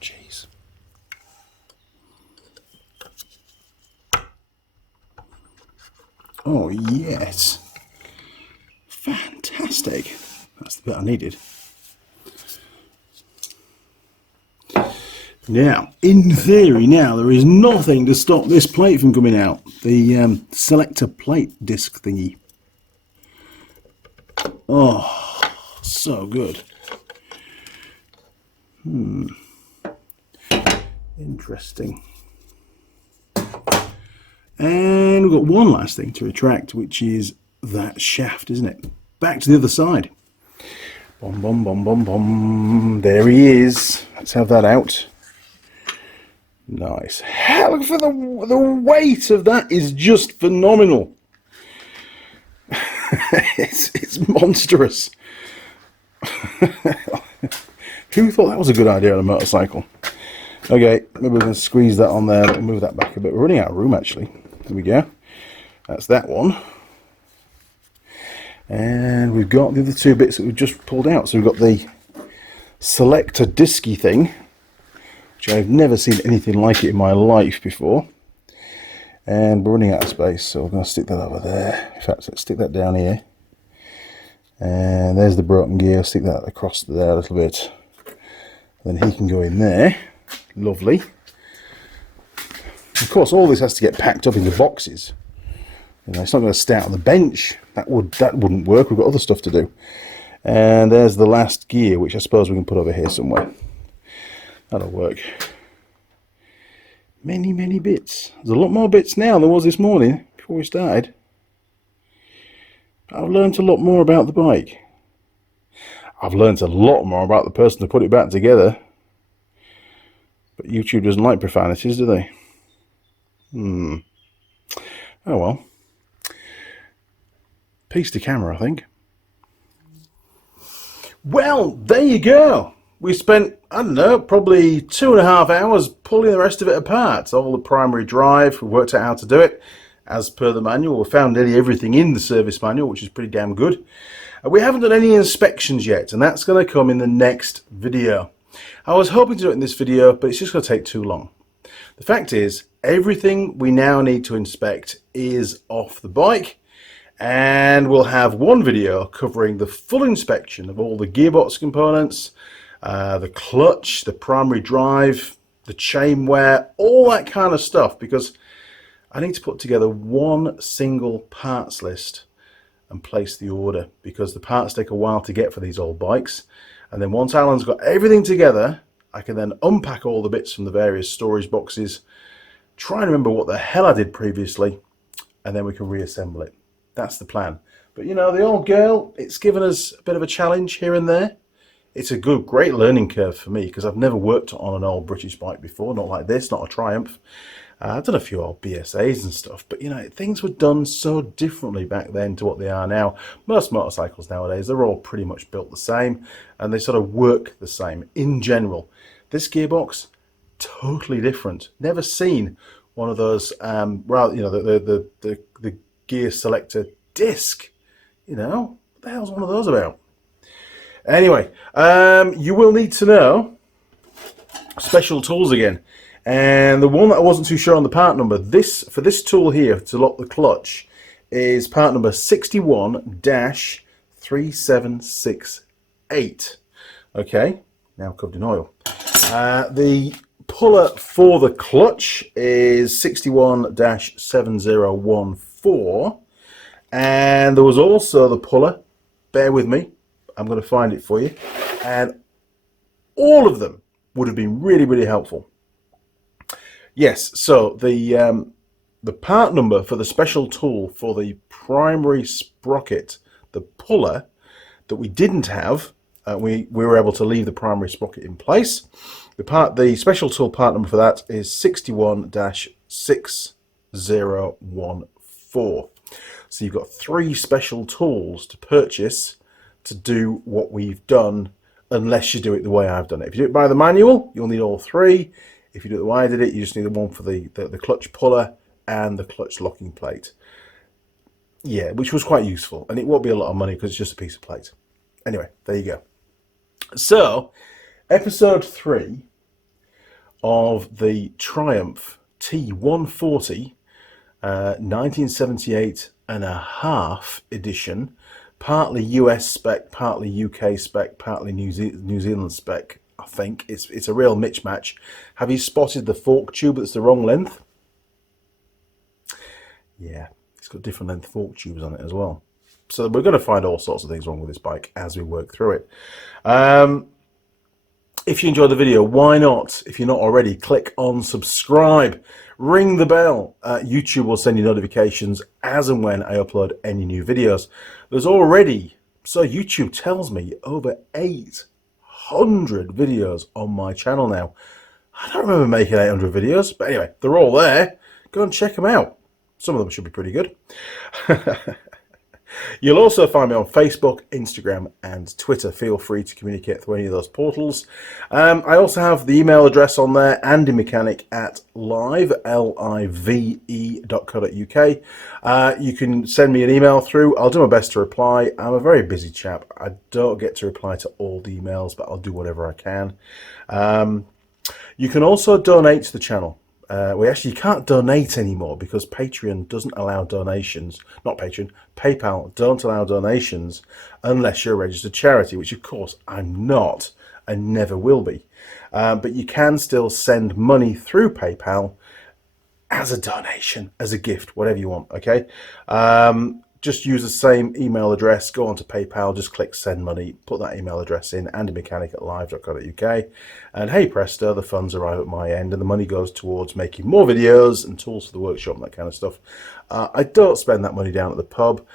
Jeez. Oh yes, fantastic. That's the bit I needed. Now, in theory, now there is nothing to stop this plate from coming out. The selector plate disc thingy. Oh, so good. Interesting. And we've got one last thing to retract, which is that shaft, isn't it? Back to the other side. Bom, bom, bom, bom, bom. There he is. Let's have that out. Nice. Look for the weight of that is just phenomenal. It's monstrous. Who thought that was a good idea on a motorcycle? Okay, maybe we're going to squeeze that on there and move that back a bit. We're running out of room actually. There we go. That's that one. And we've got the other two bits that we've just pulled out. So we've got the selector disky thing, which I've never seen anything like it in my life before. And we're running out of space, so we're going to stick that over there. In fact, let's stick that down here. And there's the broken gear. Stick that across there a little bit. And then he can go in there. Lovely. Of course, all this has to get packed up into boxes. You know, it's not going to stay out on the bench. That wouldn't work. We've got other stuff to do. And there's the last gear, which I suppose we can put over here somewhere. That'll work. Many, many bits. There's a lot more bits now than there was this morning before we started. I've learned a lot more about the bike. I've learned a lot more about the person to put it back together. But YouTube doesn't like profanities, do they? Oh well. Peace to camera, I think. Well, there you go. We spent, I don't know, probably 2.5 hours pulling the rest of it apart. All the primary drive, we worked out how to do it as per the manual. We found nearly everything in the service manual, which is pretty damn good. We haven't done any inspections yet, and that's going to come in the next video. I was hoping to do it in this video, but it's just going to take too long. The fact is, everything we now need to inspect is off the bike, and we'll have one video covering the full inspection of all the gearbox components, the clutch, the primary drive, the chain wear, all that kind of stuff, because I need to put together one single parts list and place the order, because the parts take a while to get for these old bikes. And then once Alan's got everything together, I can then unpack all the bits from the various storage boxes, try and remember what the hell I did previously, and then we can reassemble it. That's the plan. But you know, the old girl, it's given us a bit of a challenge here and there. It's a great learning curve for me, because I've never worked on an old British bike before, not like this, not a Triumph. I've done a few old BSAs and stuff, but you know, things were done so differently back then to what they are now. Most motorcycles nowadays, they're all pretty much built the same, and they sort of work the same in general. This gearbox, totally different. Never seen one of those, rather, you know, the gear selector disc. You know, what the hell's one of those about? Anyway, you will need to know special tools again. And the one that I wasn't too sure on the part number, for this tool here to lock the clutch is part number 61-3768. Okay, now covered in oil. The puller for the clutch is 61-7014. And there was also the puller, bear with me, I'm going to find it for you. And all of them would have been really, really helpful. Yes, so the part number for the special tool for the primary sprocket, the puller, that we didn't have, we were able to leave the primary sprocket in place. The special tool part number for that is 61-6014. So you've got 3 special tools to purchase to do what we've done, unless you do it the way I've done it. If you do it by the manual, you'll need all 3. If you do it the way I did it, you just need the one for the clutch puller and the clutch locking plate. Yeah, which was quite useful. And it won't be a lot of money because it's just a piece of plate. Anyway, there you go. So, episode 3 of the Triumph T140 1978 and a half edition, partly US spec, partly UK spec, partly New Zealand spec. I think it's a real mismatch. Have you spotted the fork tube that's the wrong length? Yeah, it's got different length fork tubes on it as well. So we're going to find all sorts of things wrong with this bike as we work through it. If you enjoyed the video, why not, if you're not already, click on subscribe, ring the bell. YouTube will send you notifications as and when I upload any new videos. There's already, so YouTube tells me, over 800 videos on my channel now. I don't remember making 800 videos, but anyway, they're all there. Go and check them out. Some of them should be pretty good. You'll also find me on Facebook, Instagram, and Twitter. Feel free to communicate through any of those portals. I also have the email address on there, andyMechanic@live.co.uk. You can send me an email through. I'll do my best to reply. I'm a very busy chap. I don't get to reply to all the emails, but I'll do whatever I can. You can also donate to the channel. You can't donate anymore because Patreon doesn't allow donations. Not Patreon, PayPal don't allow donations unless you're a registered charity, which of course I'm not and never will be. But you can still send money through PayPal as a donation, as a gift, whatever you want, okay? Just use the same email address, go onto PayPal, just click send money, put that email address in, andymechanic@live.co.uk, and hey presto, the funds arrive at my end and the money goes towards making more videos and tools for the workshop and that kind of stuff. I don't spend that money down at the pub,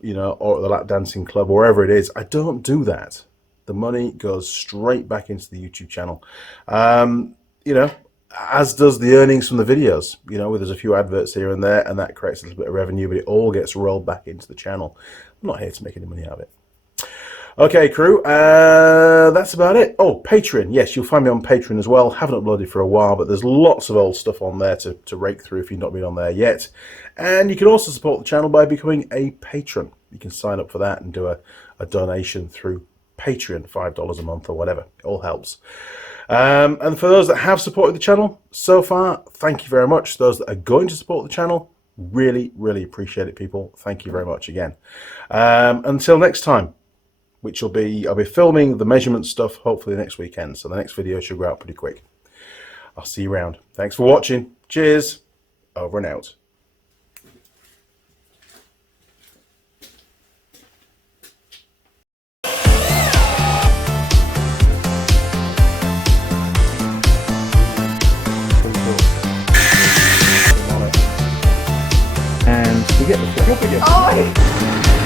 you know, or at the lap dancing club, or wherever it is. I don't do that. The money goes straight back into the YouTube channel. You know, as does the earnings from the videos. You know, there's a few adverts here and there, and that creates a little bit of revenue, but it all gets rolled back into the channel. I'm not here to make any money out of it. Okay, crew, that's about it. Oh, Patreon. Yes, you'll find me on Patreon as well. Haven't uploaded for a while, but there's lots of old stuff on there to rake through if you've not been on there yet. And you can also support the channel by becoming a patron. You can sign up for that and do a donation through Patreon, $5 a month or whatever. It all helps. And for those that have supported the channel so far, thank you very much. Those that are going to support the channel, really, really appreciate it, people. Thank you very much again. Until next time, which will be, I'll be filming the measurement stuff hopefully next weekend. So the next video should go out pretty quick. I'll see you around. Thanks for watching. Cheers. Over and out. And you get the flip again. Oh!